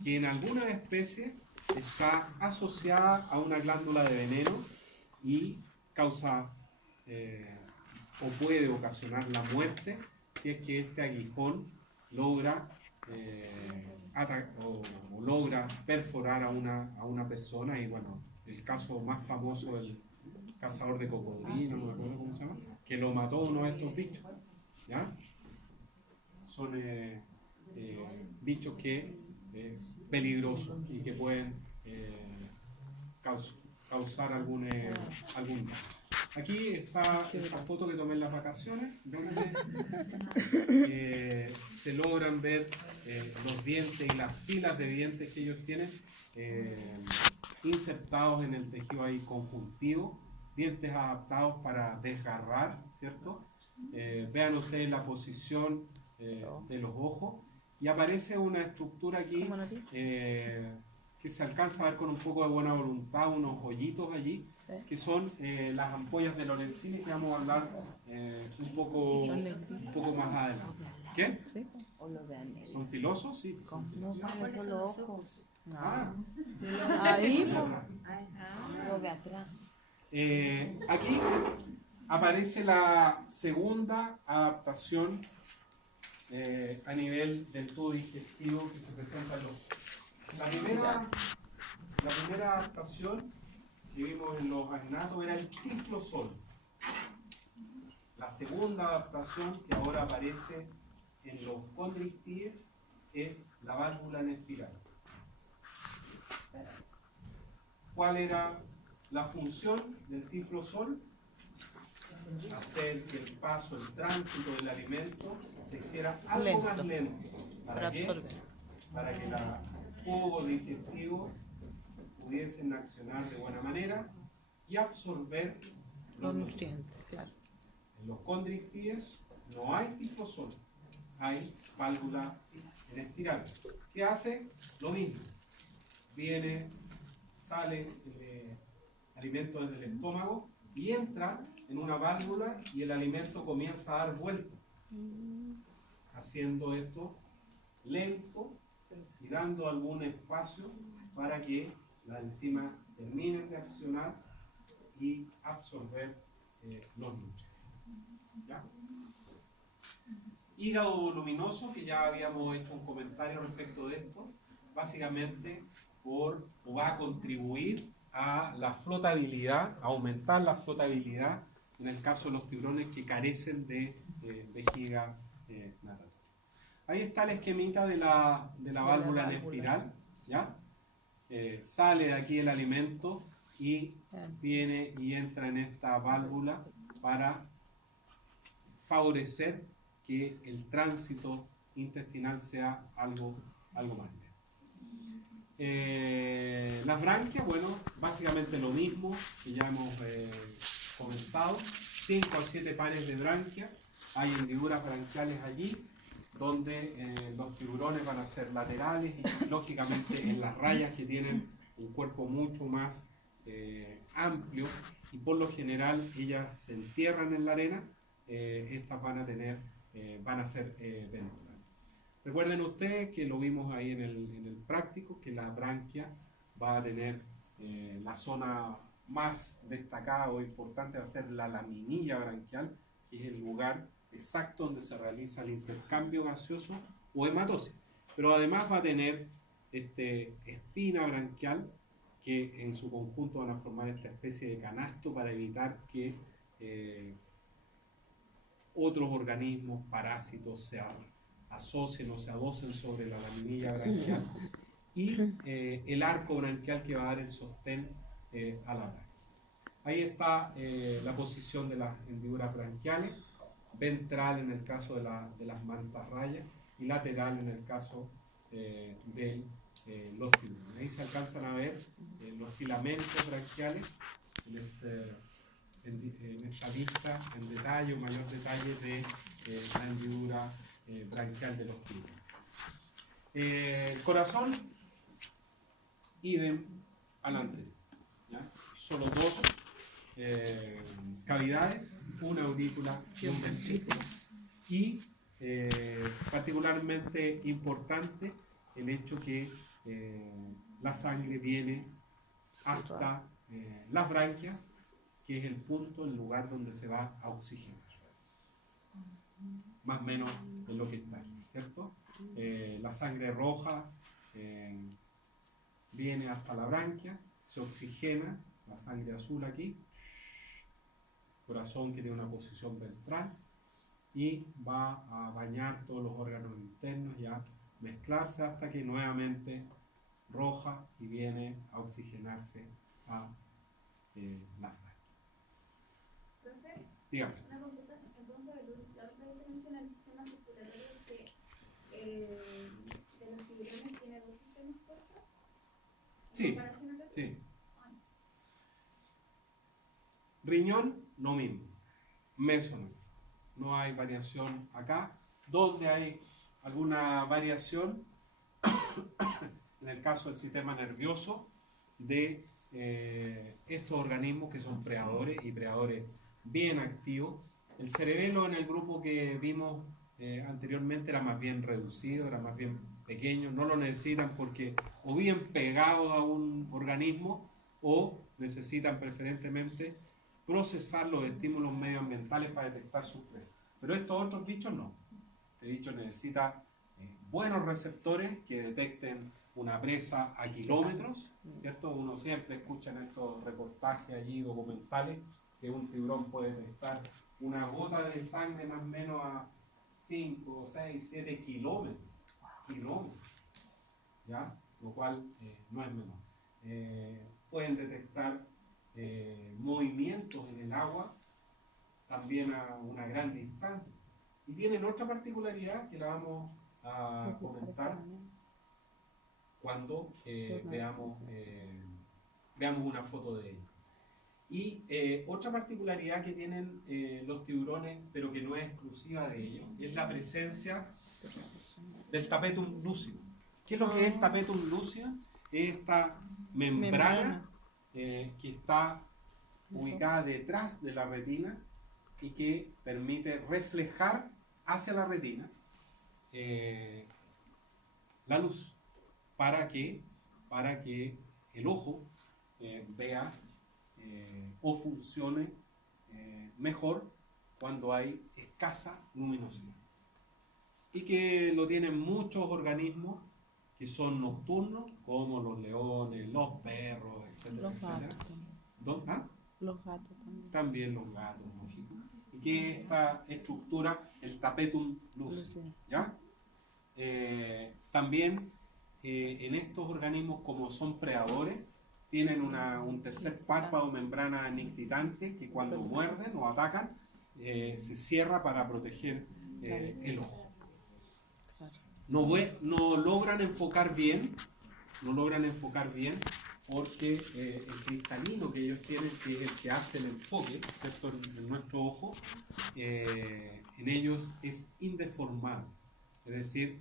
que en algunas especies está asociada a una glándula de veneno y causa o puede ocasionar la muerte si es que este aguijón logra o logra perforar a una persona. Y bueno, el caso más famoso del cazador de cocodrilo, no me acuerdo cómo se llama, que lo mató uno de estos bichos, ¿ya? Son bichos que peligrosos y que pueden causar algún daño. Aquí está esta foto que tomé en las vacaciones, donde se logran ver los dientes y las filas de dientes que ellos tienen insertados en el tejido ahí conjuntivo, dientes adaptados para desgarrar, ¿cierto? Vean ustedes la posición de los ojos, y aparece una estructura aquí que se alcanza a ver con un poco de buena voluntad, unos hoyitos allí, que son las ampollas de Lorenzini, que vamos a hablar un poco más adelante. ¿Qué? ¿Son filosos? Sí. ¿Cuáles son los ojos? Ah, Ahí, Lo de atrás. aquí aparece la segunda adaptación a nivel del tubo digestivo que se presenta en los... La primera adaptación que vimos en los agnatos era el tiflosol. La segunda adaptación que ahora aparece en los condrictides es la válvula en espiral. ¿Cuál era la función del tiflosol? Hacer que el paso, el tránsito del alimento se hiciera algo más lento. ¿Para qué? Para que el jugo digestivo pudiesen accionar de buena manera y absorber los nutrientes. claro. En los condrictides no hay tiflosol, hay válvula en espiral. ¿Qué hace? Lo mismo. Sale el alimento desde el estómago y entra en una válvula, y el alimento comienza a dar vueltas, haciendo esto lento y dando algún espacio para que las enzimas terminen de accionar y absorber los nutrientes. ¿Ya? Hígado voluminoso, que ya habíamos hecho un comentario respecto de esto, básicamente va a contribuir a la flotabilidad, a aumentar la flotabilidad en el caso de los tiburones que carecen de vejiga natatoria. Ahí está el esquemita de la válvula en espiral, ¿ya? Sale de aquí el alimento y viene y entra en esta válvula para favorecer que el tránsito intestinal sea algo más lento. Las branquias, bueno, básicamente lo mismo que ya hemos comentado. 5 a 7 pares de branquias. Hay hendiduras branquiales allí, donde los tiburones van a ser laterales y lógicamente en las rayas, que tienen un cuerpo mucho más amplio, y por lo general ellas se entierran en la arena, estas van a ser ventrales. Recuerden ustedes que lo vimos ahí en el práctico, que la branquia va a tener la zona más destacada o importante, va a ser la laminilla branquial, que es el lugar exacto donde se realiza el intercambio gaseoso o hematosis. Pero además va a tener espina branquial, que en su conjunto van a formar esta especie de canasto para evitar que otros organismos, parásitos, se asocien o se adocen sobre la laminilla branquial, y el arco branquial que va a dar el sostén a la branquia. Ahí está la posición de las hendiduras branquiales, ventral en el caso de las mantarrayas y lateral en el caso de los tiburones. Ahí se alcanzan a ver los filamentos branquiales en esta vista en detalle o mayor detalle de la hendidura branquial de los tiburones. El corazón, idem al anterior, ¿ya? Solo dos cavidades, una aurícula y un ventrículo, y particularmente importante el hecho que la sangre viene hasta las branquias, que es el punto, el lugar donde se va a oxigenar, más o menos en lo que está aquí, ¿cierto? La sangre roja viene hasta la branquia, se oxigena, la sangre azul aquí, corazón que tiene una posición ventral, y va a bañar todos los órganos internos y a mezclarse hasta que nuevamente roja y viene a oxigenarse a las branquias. Profe, Dígame. una consulta. Entonces, la otra vez que menciona el sistema circulatorio que de los tiburones tiene dos sistemas puertos. Sí, ¿En comparación al otro? sí. Riñón, lo mismo. Mesonefro. No hay variación acá. Donde hay alguna variación, en el caso del sistema nervioso, de estos organismos que son predadores y predadores bien activos. El cerebelo en el grupo que vimos anteriormente era más bien reducido, era más bien pequeño, no lo necesitan porque o bien pegados a un organismo o necesitan preferentemente procesar los estímulos medioambientales para detectar sus presas. Pero estos otros bichos no. Este bicho necesita buenos receptores que detecten una presa a kilómetros, ¿cierto? Uno siempre escucha en estos reportajes allí documentales que un tiburón puede detectar una gota de sangre más o menos a 5, 6, 7 kilómetros. ¿Ya? Lo cual no es menor. Pueden detectar movimientos en el agua también a una gran distancia. Y tienen otra particularidad que la vamos a comentar cuando veamos una foto de ellos. Y otra particularidad que tienen los tiburones, pero que no es exclusiva de ellos, es la presencia del tapetum lucidum. ¿Qué es lo que es el tapetum lucidum? Es esta membrana que está ubicada detrás de la retina y que permite reflejar hacia la retina la luz para que el ojo vea o funcione mejor cuando hay escasa luminosidad, y que lo tienen muchos organismos que son nocturnos, como los leones, los perros, etcétera, Los etcétera. gatos también. ¿Ah? Los gatos también. También los gatos, lógico. Y que esta estructura, el tapetum lucidum, ¿ya? También en estos organismos, como son predadores, tienen un tercer párpado, membrana nictitante, que cuando muerden o atacan se cierra para proteger el ojo. No logran enfocar bien, porque el cristalino que ellos tienen, que es el que hace el enfoque, ¿cierto? En nuestro ojo, en ellos es indeformable. Es decir,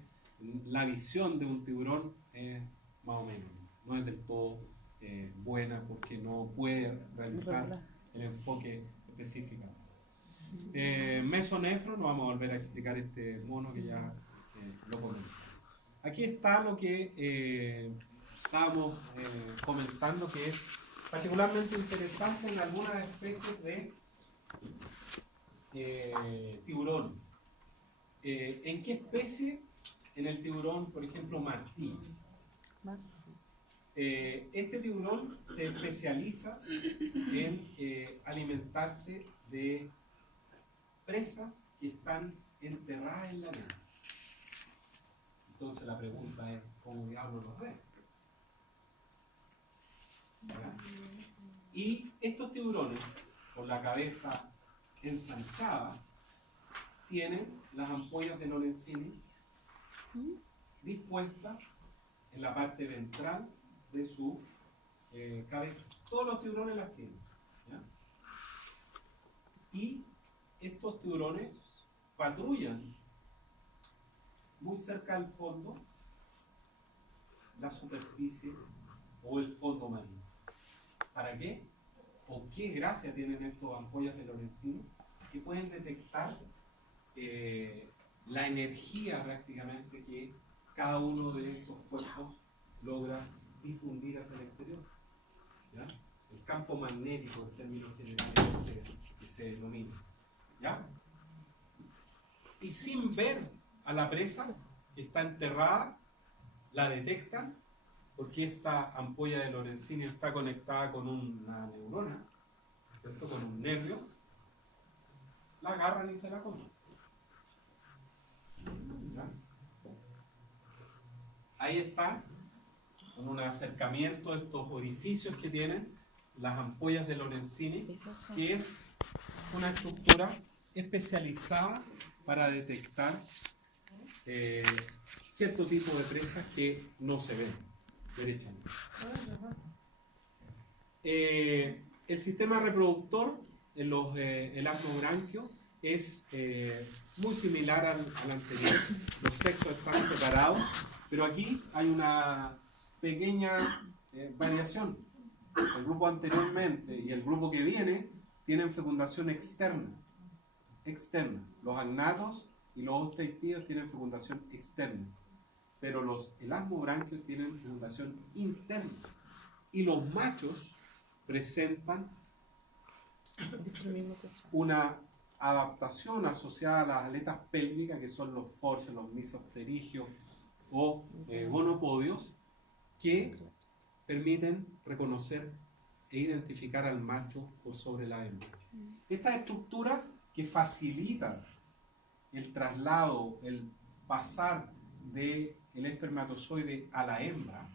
la visión de un tiburón es más o menos, no es del todo buena, porque no puede realizar el enfoque específicamente. Mesonefro, no vamos a volver a explicar este mono que ya lo ponemos. Aquí está lo que estábamos comentando que es particularmente interesante en algunas especies de tiburón. ¿En qué especie? En el tiburón, por ejemplo, martillo. Este tiburón se especializa en alimentarse de presas que están enterradas en la arena. Entonces la pregunta es, ¿cómo diablos los ve? ¿Ya? Y estos tiburones, con la cabeza ensanchada, tienen las ampollas de Lorenzini dispuestas en la parte ventral de su cabeza. Todos los tiburones las tienen. ¿Ya? Y estos tiburones patrullan muy cerca del fondo la superficie o el fondo marino. ¿Para qué? ¿O qué gracia tienen estos ampollas de Lorenzini? Que pueden detectar la energía prácticamente que cada uno de estos cuerpos logra difundir hacia el exterior. ¿Ya? El campo magnético en términos generales que se denomina. ¿Ya? Y sin ver a la presa que está enterrada, la detectan porque esta ampolla de Lorenzini está conectada con una neurona, ¿cierto? Con un nervio, la agarran y se la comen. ¿Ya? Ahí está, con un acercamiento de estos orificios que tienen las ampollas de Lorenzini, que es una estructura especializada para detectar cierto tipo de presas que no se ven derechamente. El sistema reproductor en los elasmobranquios es muy similar al anterior. Los sexos están separados, pero aquí hay una pequeña variación. El grupo anteriormente y el grupo que viene tienen fecundación externa. Los agnatos y los osteitídeos tienen fecundación externa, pero los elasmobranquios tienen fecundación interna. Y los machos presentan una adaptación asociada a las aletas pélvicas, que son los forceps, los misopterigios o gonopodios, que permiten reconocer e identificar al macho por sobre la hembra. Esta estructura que facilita el traslado, el pasar del espermatozoide a la hembra,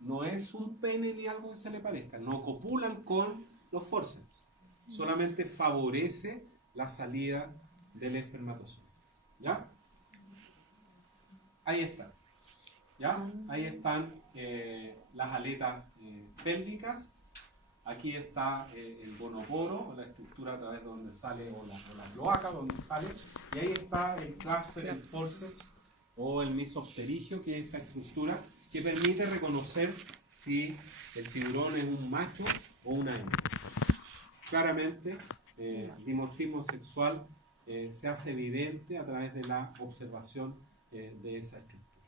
no es un pene ni algo que se le parezca, no copulan con los forceps, solamente favorece la salida del espermatozoide. ¿Ya? Ahí está. ¿Ya? Ahí están las aletas pélvicas. Aquí está el gonoporo, o la estructura a través de donde sale, o la cloaca donde sale. Y ahí está el clúster, el forceps o el misopterigio, que es esta estructura que permite reconocer si el tiburón es un macho o una hembra. Claramente, el dimorfismo sexual se hace evidente a través de la observación de esa estructura.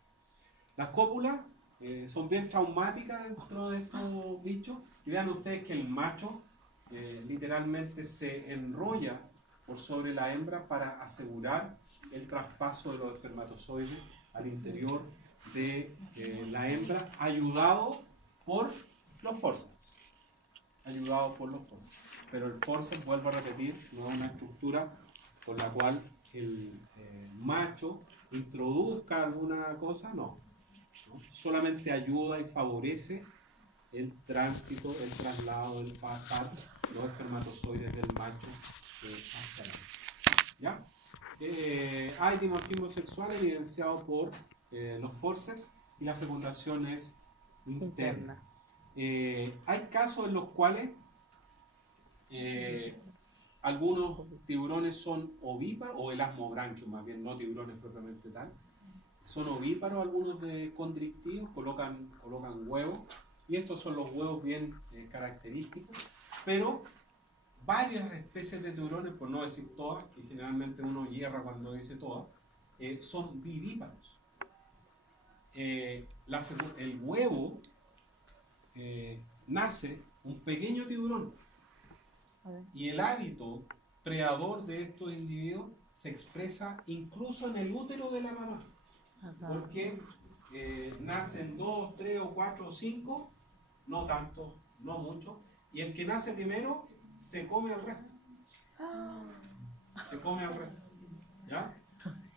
Las cópulas son bien traumáticas dentro de estos bichos. Y vean ustedes que el macho literalmente se enrolla por sobre la hembra para asegurar el traspaso de los espermatozoides al interior de la hembra, ayudado por los forceps. Pero el forceps, vuelvo a repetir, no es una estructura por la cual el macho introduzca alguna cosa, no. Solamente ayuda y favorece el tránsito, el traslado, el pasar los espermatozoides del macho hacia la hembra. ¿Ya? Hay dimorfismo sexual evidenciado por los forceps y la fecundación es interna. Hay casos en los cuales algunos tiburones son ovíparos, o elasmobranquios más bien, no tiburones propiamente tal. Son ovíparos algunos de condrictidos, colocan huevos, y estos son los huevos bien característicos, pero varias especies de tiburones, por no decir todas, que generalmente uno hierra cuando dice todas, son vivíparos. el huevo nace un pequeño tiburón y el hábito predador de estos individuos se expresa incluso en el útero de la mamá, porque nacen 2, 3 o 4 o 5, no tanto, no mucho, y el que nace primero se come al resto. Se come al resto, ¿ya?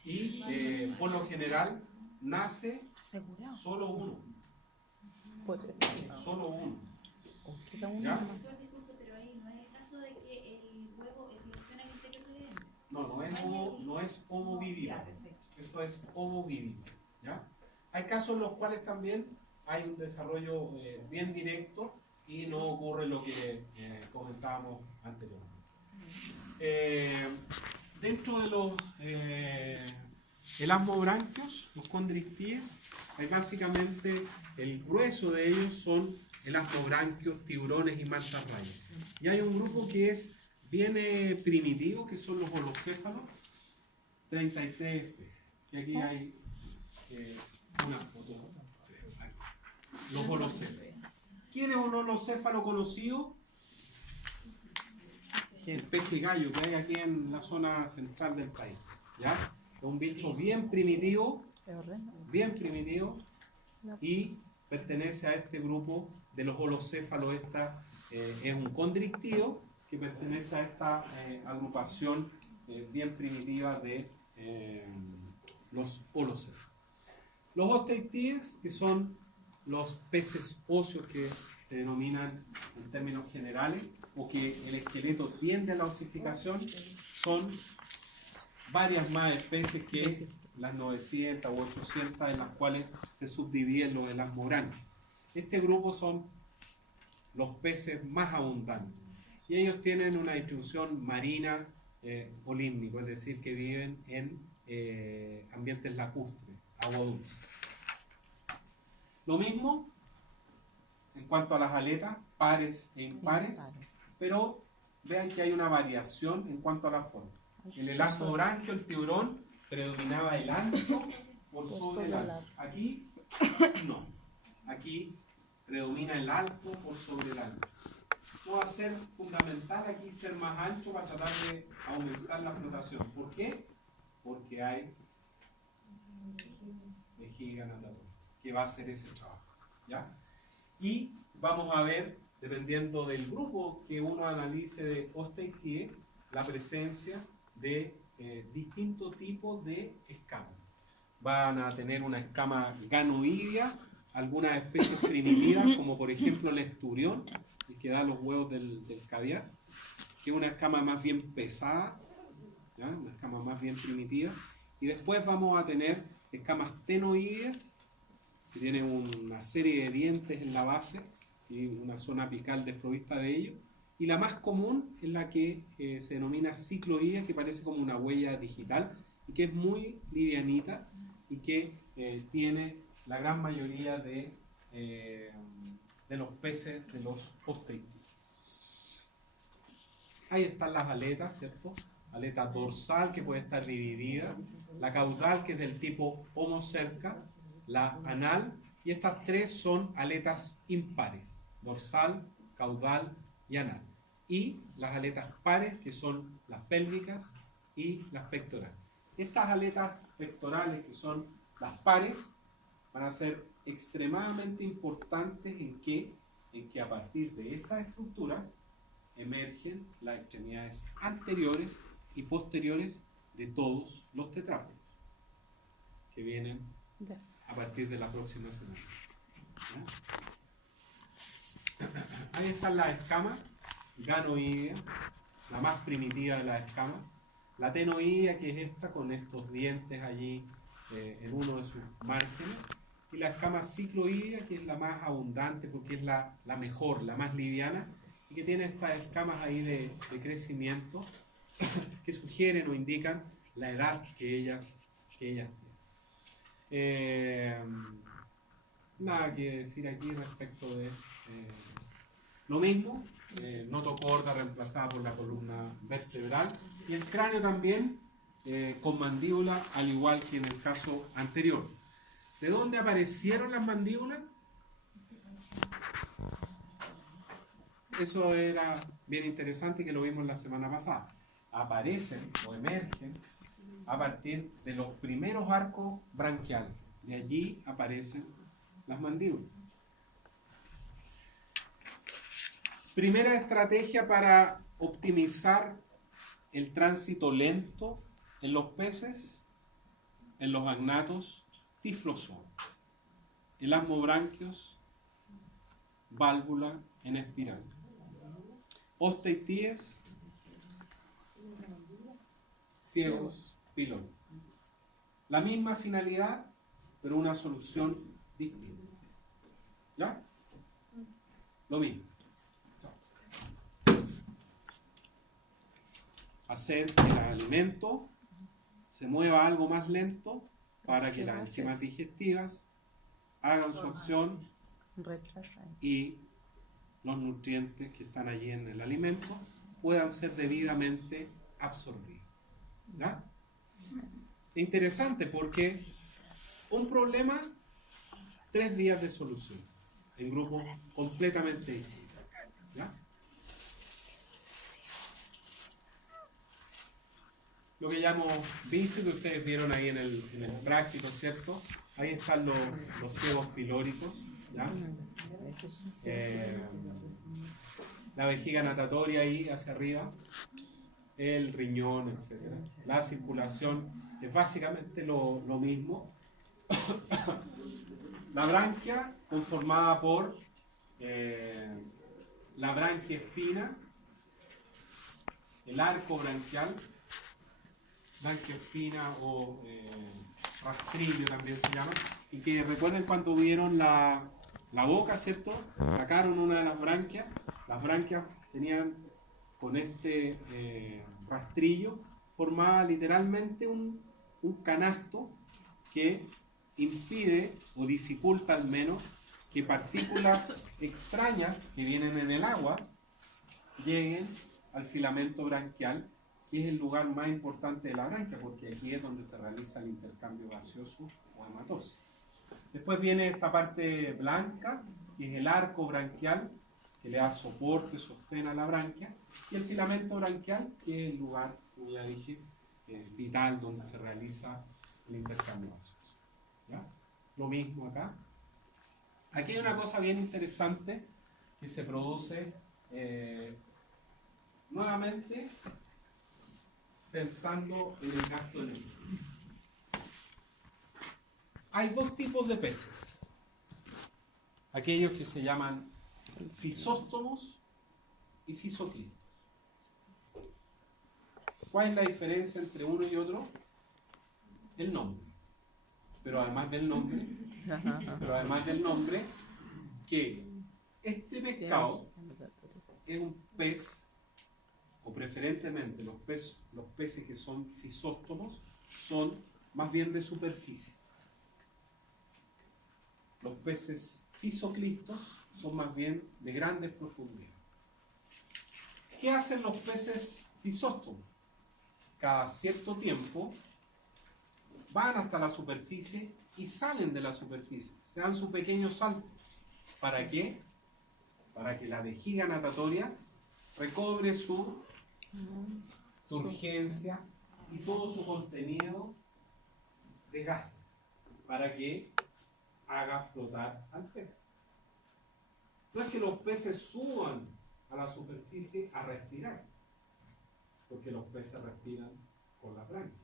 Y por lo general nace solo uno. Solo uno. ¿Ya? Profesor, disculpe, pero ahí no es el caso de que el huevo eclosiona en el interior de él. No es ovovivíparo. Ya, perfecto. Eso es ovovivíparo, ¿ya? Hay casos en los cuales también hay un desarrollo bien directo y no ocurre lo que comentábamos anteriormente. Dentro de los elasmobranquios, los condrictíes, hay básicamente el grueso de ellos son elasmobranquios, tiburones y mantas rayas. Y hay un grupo que es bien primitivo, que son los holocéfalos, 33 especies. Y aquí hay una foto. Los holocéfalos. ¿Quién es un holocéfalo conocido? El peje gallo que hay aquí en la zona central del país. ¿Ya? Es un bicho bien primitivo y pertenece a este grupo de los holocéfalos. Es un condrictío que pertenece a esta agrupación bien primitiva de los holocéfalos. Los osteitíes, que son los peces óseos que se denominan en términos generales, o que el esqueleto tiende a la osificación, son varias más especies que las 900 u 800 en las cuales se subdividen los elasmobranquios. Este grupo son los peces más abundantes y ellos tienen una distribución marina o límnico, es decir, que viven en ambientes lacustres, agua dulce. Lo mismo en cuanto a las aletas, pares e impares, pero vean que hay una variación en cuanto a la forma. El elasmobranquio, el tiburón, predominaba el ancho por sobre el alto. Aquí no. Aquí predomina el alto por sobre el ancho. Esto va a ser fundamental aquí ser más ancho para tratar de aumentar la flotación. ¿Por qué? Porque hay vejiga natatoria que va a hacer ese trabajo. ¿Ya? Y vamos a ver, dependiendo del grupo que uno analice de osteitíes, la presencia de distintos tipos de escamas. Van a tener una escama ganoidea, algunas especies primitivas, como por ejemplo el esturión, el que da los huevos del caviar, que es una escama más bien pesada, ¿ya? Una escama más bien primitiva. Y después vamos a tener escamas tenoides, que tienen una serie de dientes en la base y una zona apical desprovista de ellos. Y la más común es la que se denomina cicloidea, que parece como una huella digital y que es muy livianita y que tiene la gran mayoría de los peces de los osteitíes. Ahí están las aletas, ¿cierto? Aleta dorsal, que puede estar dividida, la caudal, que es del tipo homocerca, la anal, y estas tres son aletas impares, dorsal, caudal y anal. Y las aletas pares, que son las pélvicas y las pectorales. Estas aletas pectorales, que son las pares, van a ser extremadamente importantes en que a partir de estas estructuras emergen las extremidades anteriores y posteriores de todos los tetrápodos que vienen a partir de la próxima semana. ¿Ya? Ahí están las escamas ganoidea, la más primitiva de las escamas, la tenoidea, que es esta con estos dientes allí en uno de sus márgenes, y la escama cicloidea, que es la más abundante porque es la mejor, la más liviana, y que tiene estas escamas ahí de crecimiento que sugieren o indican la edad que ellas tienen. Nada que decir aquí respecto de lo mismo, notocorda reemplazada por la columna vertebral y el cráneo también con mandíbula, al igual que en el caso anterior. ¿De dónde aparecieron las mandíbulas? Eso era bien interesante, que lo vimos la semana pasada. Aparecen o emergen a partir de los primeros arcos branquiales. De allí aparecen las mandíbulas. Primera estrategia para optimizar el tránsito lento en los peces, en los agnatos tiflozoos, elasmobranquios, válvula en espiral, osteitíes, ciegos, pilón. La misma finalidad, pero una solución distinta. ¿Ya? Lo mismo. Hacer que el alimento se mueva algo más lento para que las enzimas digestivas hagan su acción y los nutrientes que están allí en el alimento puedan ser debidamente absorbidos. ¿Ya? Interesante, porque un problema, 3 vías de solución en grupos completamente distintos. ¿Ya? Lo que ya hemos visto y que ustedes vieron ahí en el práctico, ¿cierto? Ahí están los ciegos pilóricos, ¿ya? La vejiga natatoria ahí hacia arriba, el riñón, etc. La circulación es básicamente lo mismo. La branquia conformada por la branquiespina, el arco branquial, branquiespina o rastrillo también se llama, y que recuerden cuando vieron la boca, ¿cierto? Sacaron una de las branquias tenían con este rastrillo, formaba literalmente un canasto que impide o dificulta al menos que partículas extrañas que vienen en el agua lleguen al filamento branquial, que es el lugar más importante de la branquia, porque aquí es donde se realiza el intercambio gaseoso o hematóxico. Después viene esta parte blanca, que es el arco branquial, que le da soporte, sostén a la branquia, y el filamento branquial, que es el lugar, como ya dije, vital donde se realiza el intercambio gaseoso. ¿Ya? Lo mismo acá. Aquí hay una cosa bien interesante que se produce nuevamente pensando en el gasto de energía. Hay 2 tipos de peces. Aquellos que se llaman fisóstomos y fisoclistos. ¿Cuál es la diferencia entre uno y otro? El nombre. Pero además del nombre, que este pescado es un pez, o preferentemente los peces que son fisóstomos son más bien de superficie. Los peces fisoclistos son más bien de grandes profundidades. ¿Qué hacen los peces fisóstomos? Cada cierto tiempo van hasta la superficie y salen de la superficie, se dan su pequeño salto. ¿Para qué? Para que la vejiga natatoria recobre su urgencia y todo su contenido de gases, para que haga flotar al pez. No es que los peces suban a la superficie a respirar, porque los peces respiran con la branquia.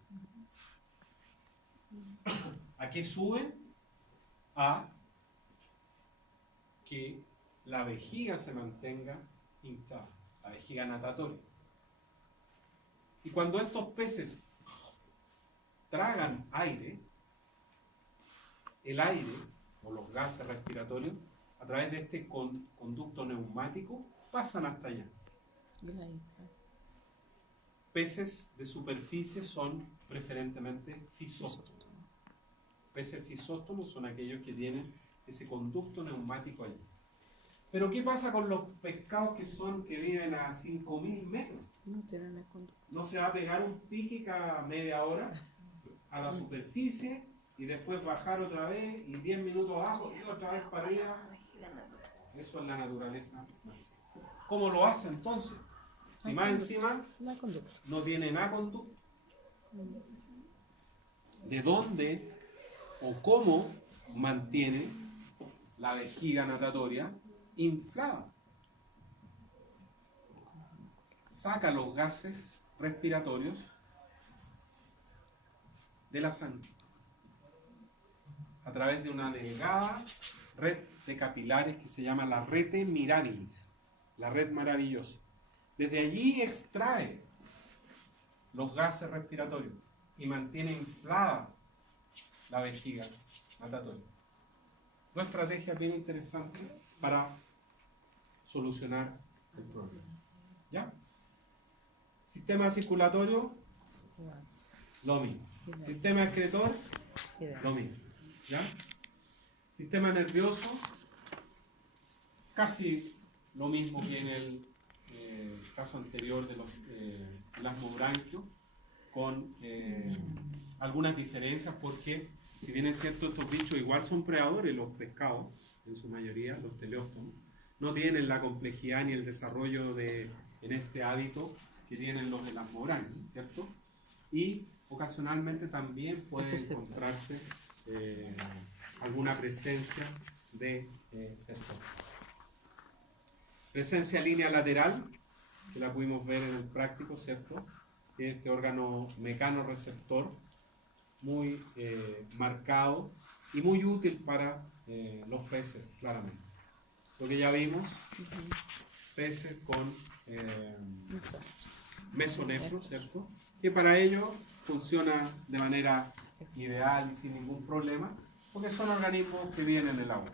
¿A qué suben? A que la vejiga se mantenga hinchada, la vejiga natatoria. Y cuando estos peces tragan aire, el aire o los gases respiratorios a través de este conducto neumático pasan hasta allá. Peces de superficie son preferentemente fisóstomos. Peces fisóstomos son aquellos que tienen ese conducto neumático allí. Pero ¿qué pasa con los pescados que viven a 5.000 metros? No tienen el conducto. No se va a pegar un pique cada media hora a la superficie y después bajar otra vez y 10 minutos abajo y otra vez para arriba. Eso es la naturaleza. ¿Cómo lo hace entonces? Si más encima no tiene nada conducto. ¿De dónde o cómo mantiene la vejiga natatoria inflada? Saca los gases respiratorios de la sangre a través de una delgada red de capilares que se llama la rete mirabilis, la red maravillosa. Desde allí extrae los gases respiratorios y mantiene inflada la vejiga natatoria. Una estrategia bien interesante para solucionar el problema. ¿Ya? Sistema circulatorio, lo mismo. Sistema excretor, lo mismo. ¿Ya? Sistema nervioso, casi lo mismo que en el caso anterior de los plasmobranquios, con algunas diferencias, porque si bien es cierto, estos bichos igual son predadores, los pescados, en su mayoría, los teleóstomos, no tienen la complejidad ni el desarrollo en este hábito que tienen los elasmobranquios, ¿cierto? Y ocasionalmente también puede encontrarse alguna presencia de personas. Presencia línea lateral, que la pudimos ver en el práctico, ¿cierto? Que es este órgano mecanoreceptor muy marcado y muy útil para los peces, claramente. Lo que ya vimos, peces con mesonefros, ¿cierto? Que para ello funciona de manera ideal y sin ningún problema, porque son organismos que viven en el agua.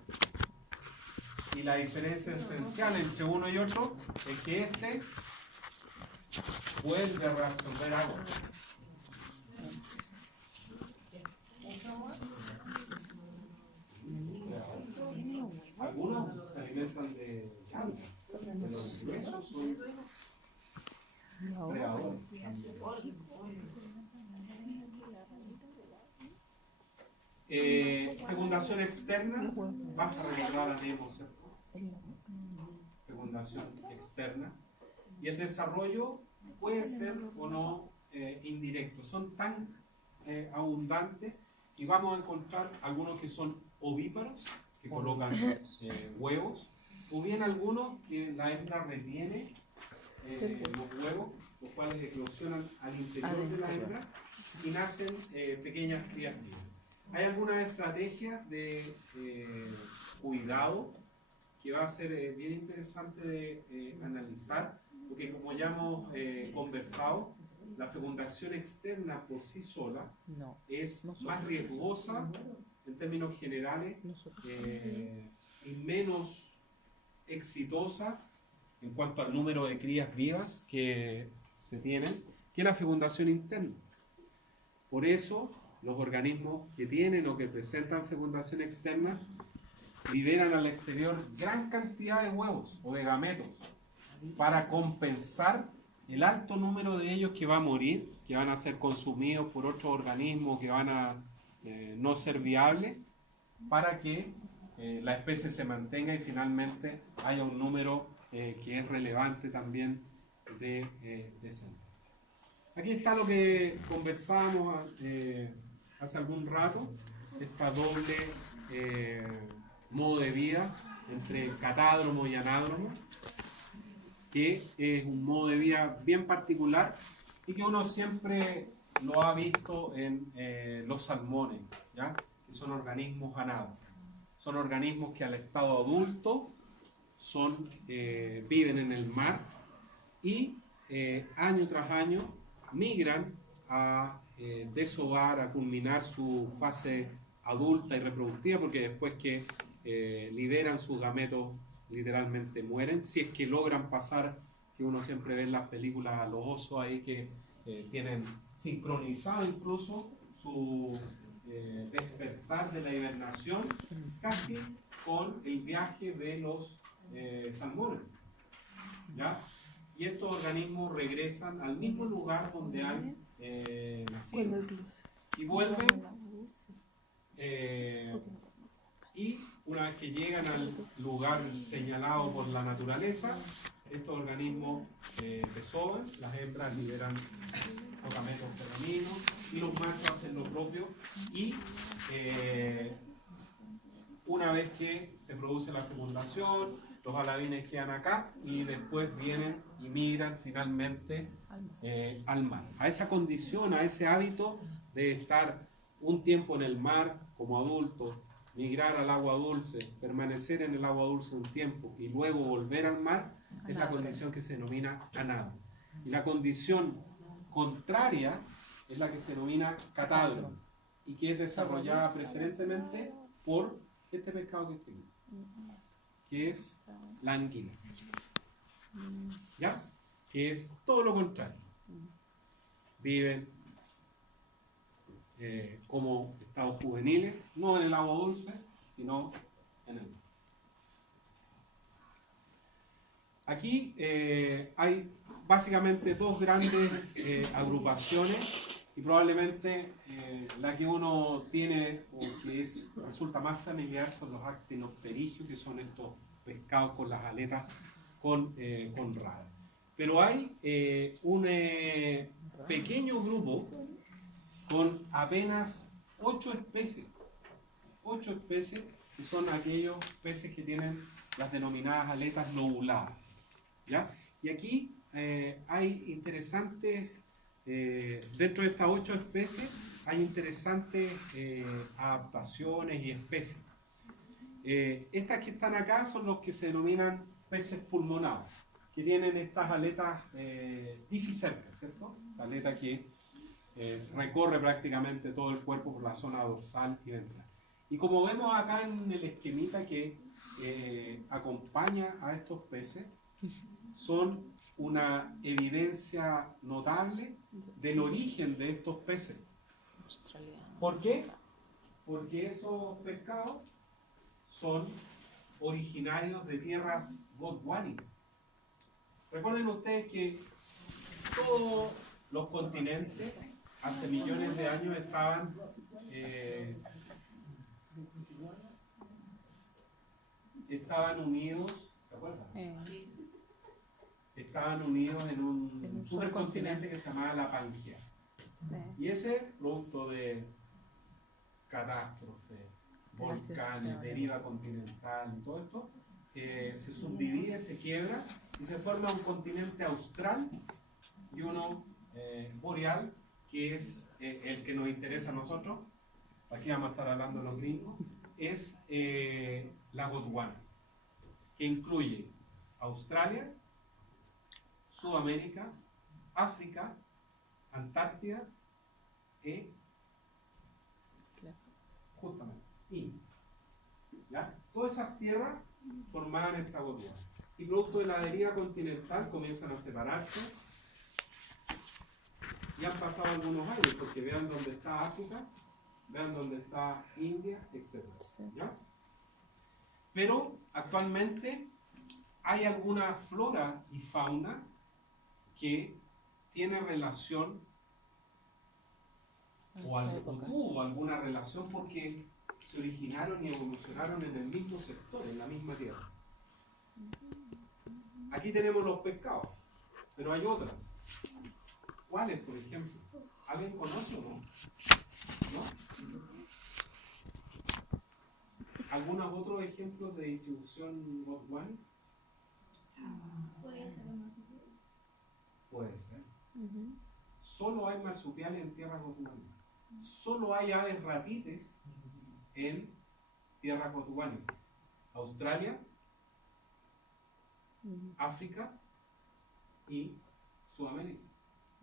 Y la diferencia esencial entre uno y otro es que este puede reabsorber agua. Algunos se alimentan de llanta, pero los huesos son predadores. Fecundación externa, baja regular a Nemo, ¿cierto? Fecundación externa. Y el desarrollo puede ser o no indirecto. Son tan abundantes y vamos a encontrar algunos que son ovíparos, que colocan huevos, o bien algunos que la hembra retiene los huevos, los cuales eclosionan al interior de la hembra y nacen pequeñas crías vivas. Hay algunas estrategias de cuidado que va a ser bien interesante de analizar, porque como ya hemos conversado, la fecundación externa por sí sola es más riesgosa en términos generales y menos exitosa en cuanto al número de crías vivas que se tienen que la fecundación interna. Por eso, los organismos que tienen o que presentan fecundación externa liberan al exterior gran cantidad de huevos o de gametos para compensar el alto número de ellos que va a morir, que van a ser consumidos por otros organismos, que van a no ser viables, para que la especie se mantenga y finalmente haya un número que es relevante también de descendencia. Aquí está lo que conversábamos hace algún rato, esta doble modo de vida entre catádromo y anádromo, que es un modo de vida bien particular y que uno siempre lo ha visto en los salmones, ¿ya? Que son organismos anados. Son organismos que al estado adulto viven en el mar y año tras año migran a desovar, a culminar su fase adulta y reproductiva, porque después que liberan sus gametos literalmente mueren, si es que logran pasar, que uno siempre ve en las películas a los osos ahí que tienen sincronizado incluso su despertar de la hibernación casi con el viaje de los salmones, ¿ya? Y estos organismos regresan al mismo lugar donde han nacido y vuelven y una vez que llegan al lugar señalado por la naturaleza, estos organismos desovan, las hembras liberan gametos femeninos y los machos hacen lo propio, y una vez que se produce la fecundación, los alevines quedan acá y después vienen y migran finalmente al mar. A esa condición, a ese hábito de estar un tiempo en el mar como adultos, migrar al agua dulce, permanecer en el agua dulce un tiempo y luego volver al mar, es la condición que se denomina anado. Y la condición contraria es la que se denomina catadro, y que es desarrollada preferentemente por este pescado que está aquí, que es la anguila, ¿ya? Que es todo lo contrario. Viven como estados juveniles, no en el agua dulce, sino en el mar. Aquí hay básicamente dos grandes agrupaciones, y probablemente la que uno tiene o que resulta más familiar son los actinopterigios, que son estos pescados con las aletas con rada. Pero hay un pequeño grupo con apenas 8 especies, que son aquellos peces que tienen las denominadas aletas lobuladas, ¿ya? Y aquí hay interesantes, dentro de estas 8 especies, hay interesantes adaptaciones y especies. Estas que están acá son los que se denominan peces pulmonados, que tienen estas aletas dificercas, ¿cierto? La aleta que recorre prácticamente todo el cuerpo por la zona dorsal y ventral. Y como vemos acá en el esquemita que acompaña a estos peces, son una evidencia notable del origen de estos peces. ¿Por qué? Porque esos pescados son originarios de tierras gondwanáticas. Recuerden ustedes que todos los continentes hace millones de años estaban unidos, ¿se acuerdan? Estaban unidos en un supercontinente que se llamaba la Pangea. Y ese, producto de catástrofes, volcanes, deriva continental y todo esto, se subdivide, se quiebra y se forma un continente austral y uno boreal, que es el que nos interesa a nosotros. Aquí vamos a estar hablando de los gringos. Es la Gondwana, que incluye Australia, Sudamérica, África, Antártida y justamente India. ¿Ya? Todas esas tierras formaban esta Gondwana. Y producto de la deriva continental comienzan a separarse. Y han pasado algunos años, porque vean dónde está África, vean dónde está India, etc. ¿Ya? Pero actualmente hay alguna flora y fauna que tiene relación o tuvo alguna relación porque se originaron y evolucionaron en el mismo sector, en la misma tierra. Aquí tenemos los pescados, pero hay otras. ¿Cuáles, por ejemplo? ¿Alguien conoce o no? ¿No? ¿Algunos otros ejemplos de distribución gondwana? Podría ser un marsupial. Puede ser. Solo hay marsupiales en tierras gondwanáticas. Solo hay aves ratites en tierras gondwanáticas. Australia, África y Sudamérica.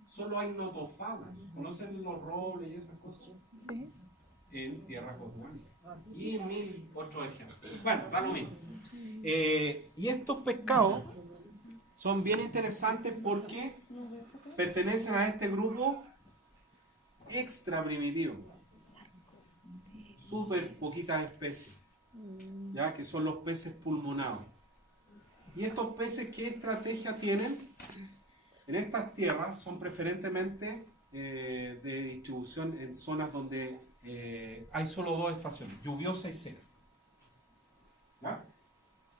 Solo hay notofauna. ¿Conocen los robles y esas cosas? Sí. En tierra gondwanática. Y 1000 otros ejemplos. Bueno, da lo mismo. Y estos pescados son bien interesantes porque pertenecen a este grupo extra primitivo. Súper poquitas especies, ¿ya? Que son los peces pulmonados. ¿Y estos peces qué estrategia tienen? En estas tierras son preferentemente de distribución en zonas donde hay solo dos estaciones, lluviosa y seca. ¿Ya?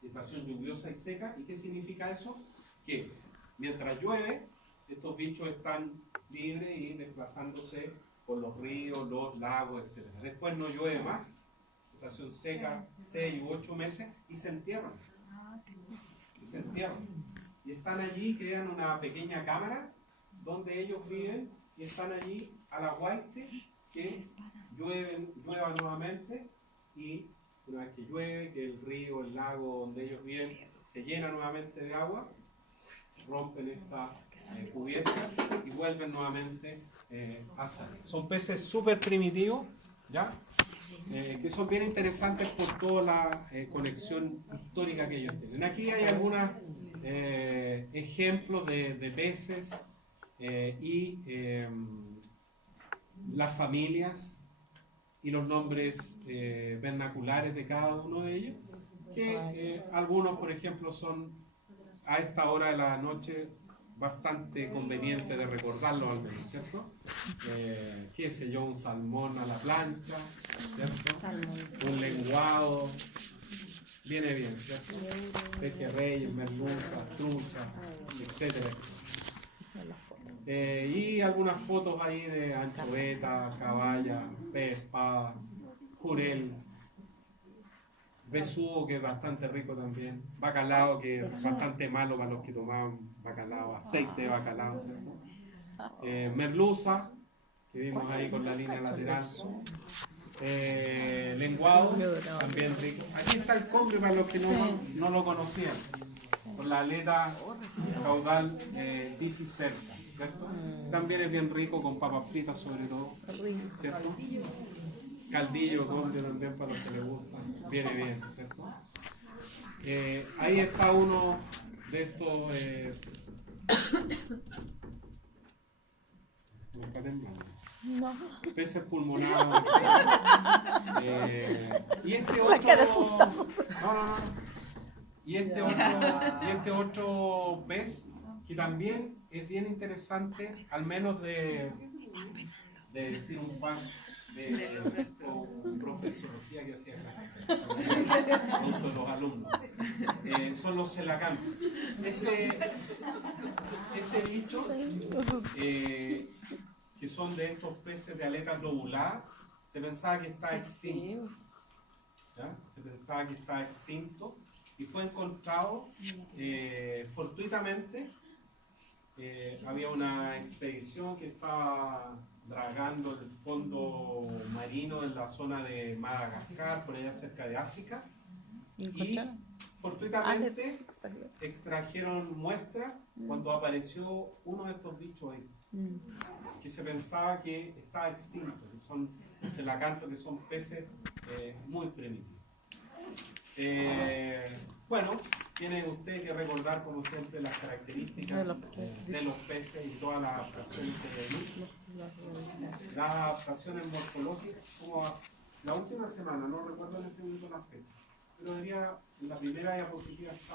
Estación lluviosa y seca. ¿Y qué significa eso? Que mientras llueve, estos bichos están libres y desplazándose por los ríos, los lagos, etc. Después no llueve más, estación seca, 6 u 8 meses, y se entierran. Y se entierran. Y están allí, crean una pequeña cámara donde ellos viven y están allí a la guaite que llueva nuevamente, y una vez que llueve, que el río, el lago donde ellos viven se llena nuevamente de agua, rompen esta cubierta y vuelven nuevamente a salir. Son peces súper primitivos, ¿ya? Que son bien interesantes por toda la conexión histórica que ellos tienen. Aquí hay algunos ejemplos de peces y las familias y los nombres vernaculares de cada uno de ellos, que algunos, por ejemplo, son a esta hora de la noche bastante conveniente de recordarlos al menos, ¿cierto? Qué sé yo, un salmón a la plancha, ¿cierto? Un lenguado, viene bien, ¿cierto? Pejerreyes, merluzas, truchas, etcétera, etcétera. Y algunas fotos ahí de anchoveta, caballa, pez, espada, jurel, besugo, que es bastante rico también, bacalao, que es bastante malo para los que tomaban bacalao, aceite de bacalao, ¿cierto? Merluza, que vimos ahí con la línea lateral, lenguado, también rico. Aquí está el cobre para los que no lo conocían, con la aleta caudal dificerta, ¿cierto? También es bien rico con papas fritas sobre todo, ¿cierto? Caldillo, cobre también para los que les gusta, viene bien, ¿cierto? Ahí está uno de estos peces pulmonares. Y este otro, y este otro pez que también es bien interesante, al menos de decir un pan de profesorología que hacía clase con los alumnos, son los celacantos. Este bicho, que son de estos peces de aleta lobulada, se pensaba que está extinto. ¿Ya? Se pensaba que está extinto y fue encontrado fortuitamente. Había una expedición que estaba dragando el fondo marino en la zona de Madagascar, por allá cerca de África, y fortuitamente extrajeron muestras cuando apareció uno de estos bichos ahí, que se pensaba que estaba extinto, que son los celacantos, que son peces muy primitivos. Bueno, tienen ustedes que recordar, como siempre, las características de los peces y todas las adaptaciones que hay ahí. Las adaptaciones morfológicas, como la última semana, no recuerdo en este momento la fecha, pero diría, en la primera diapositiva está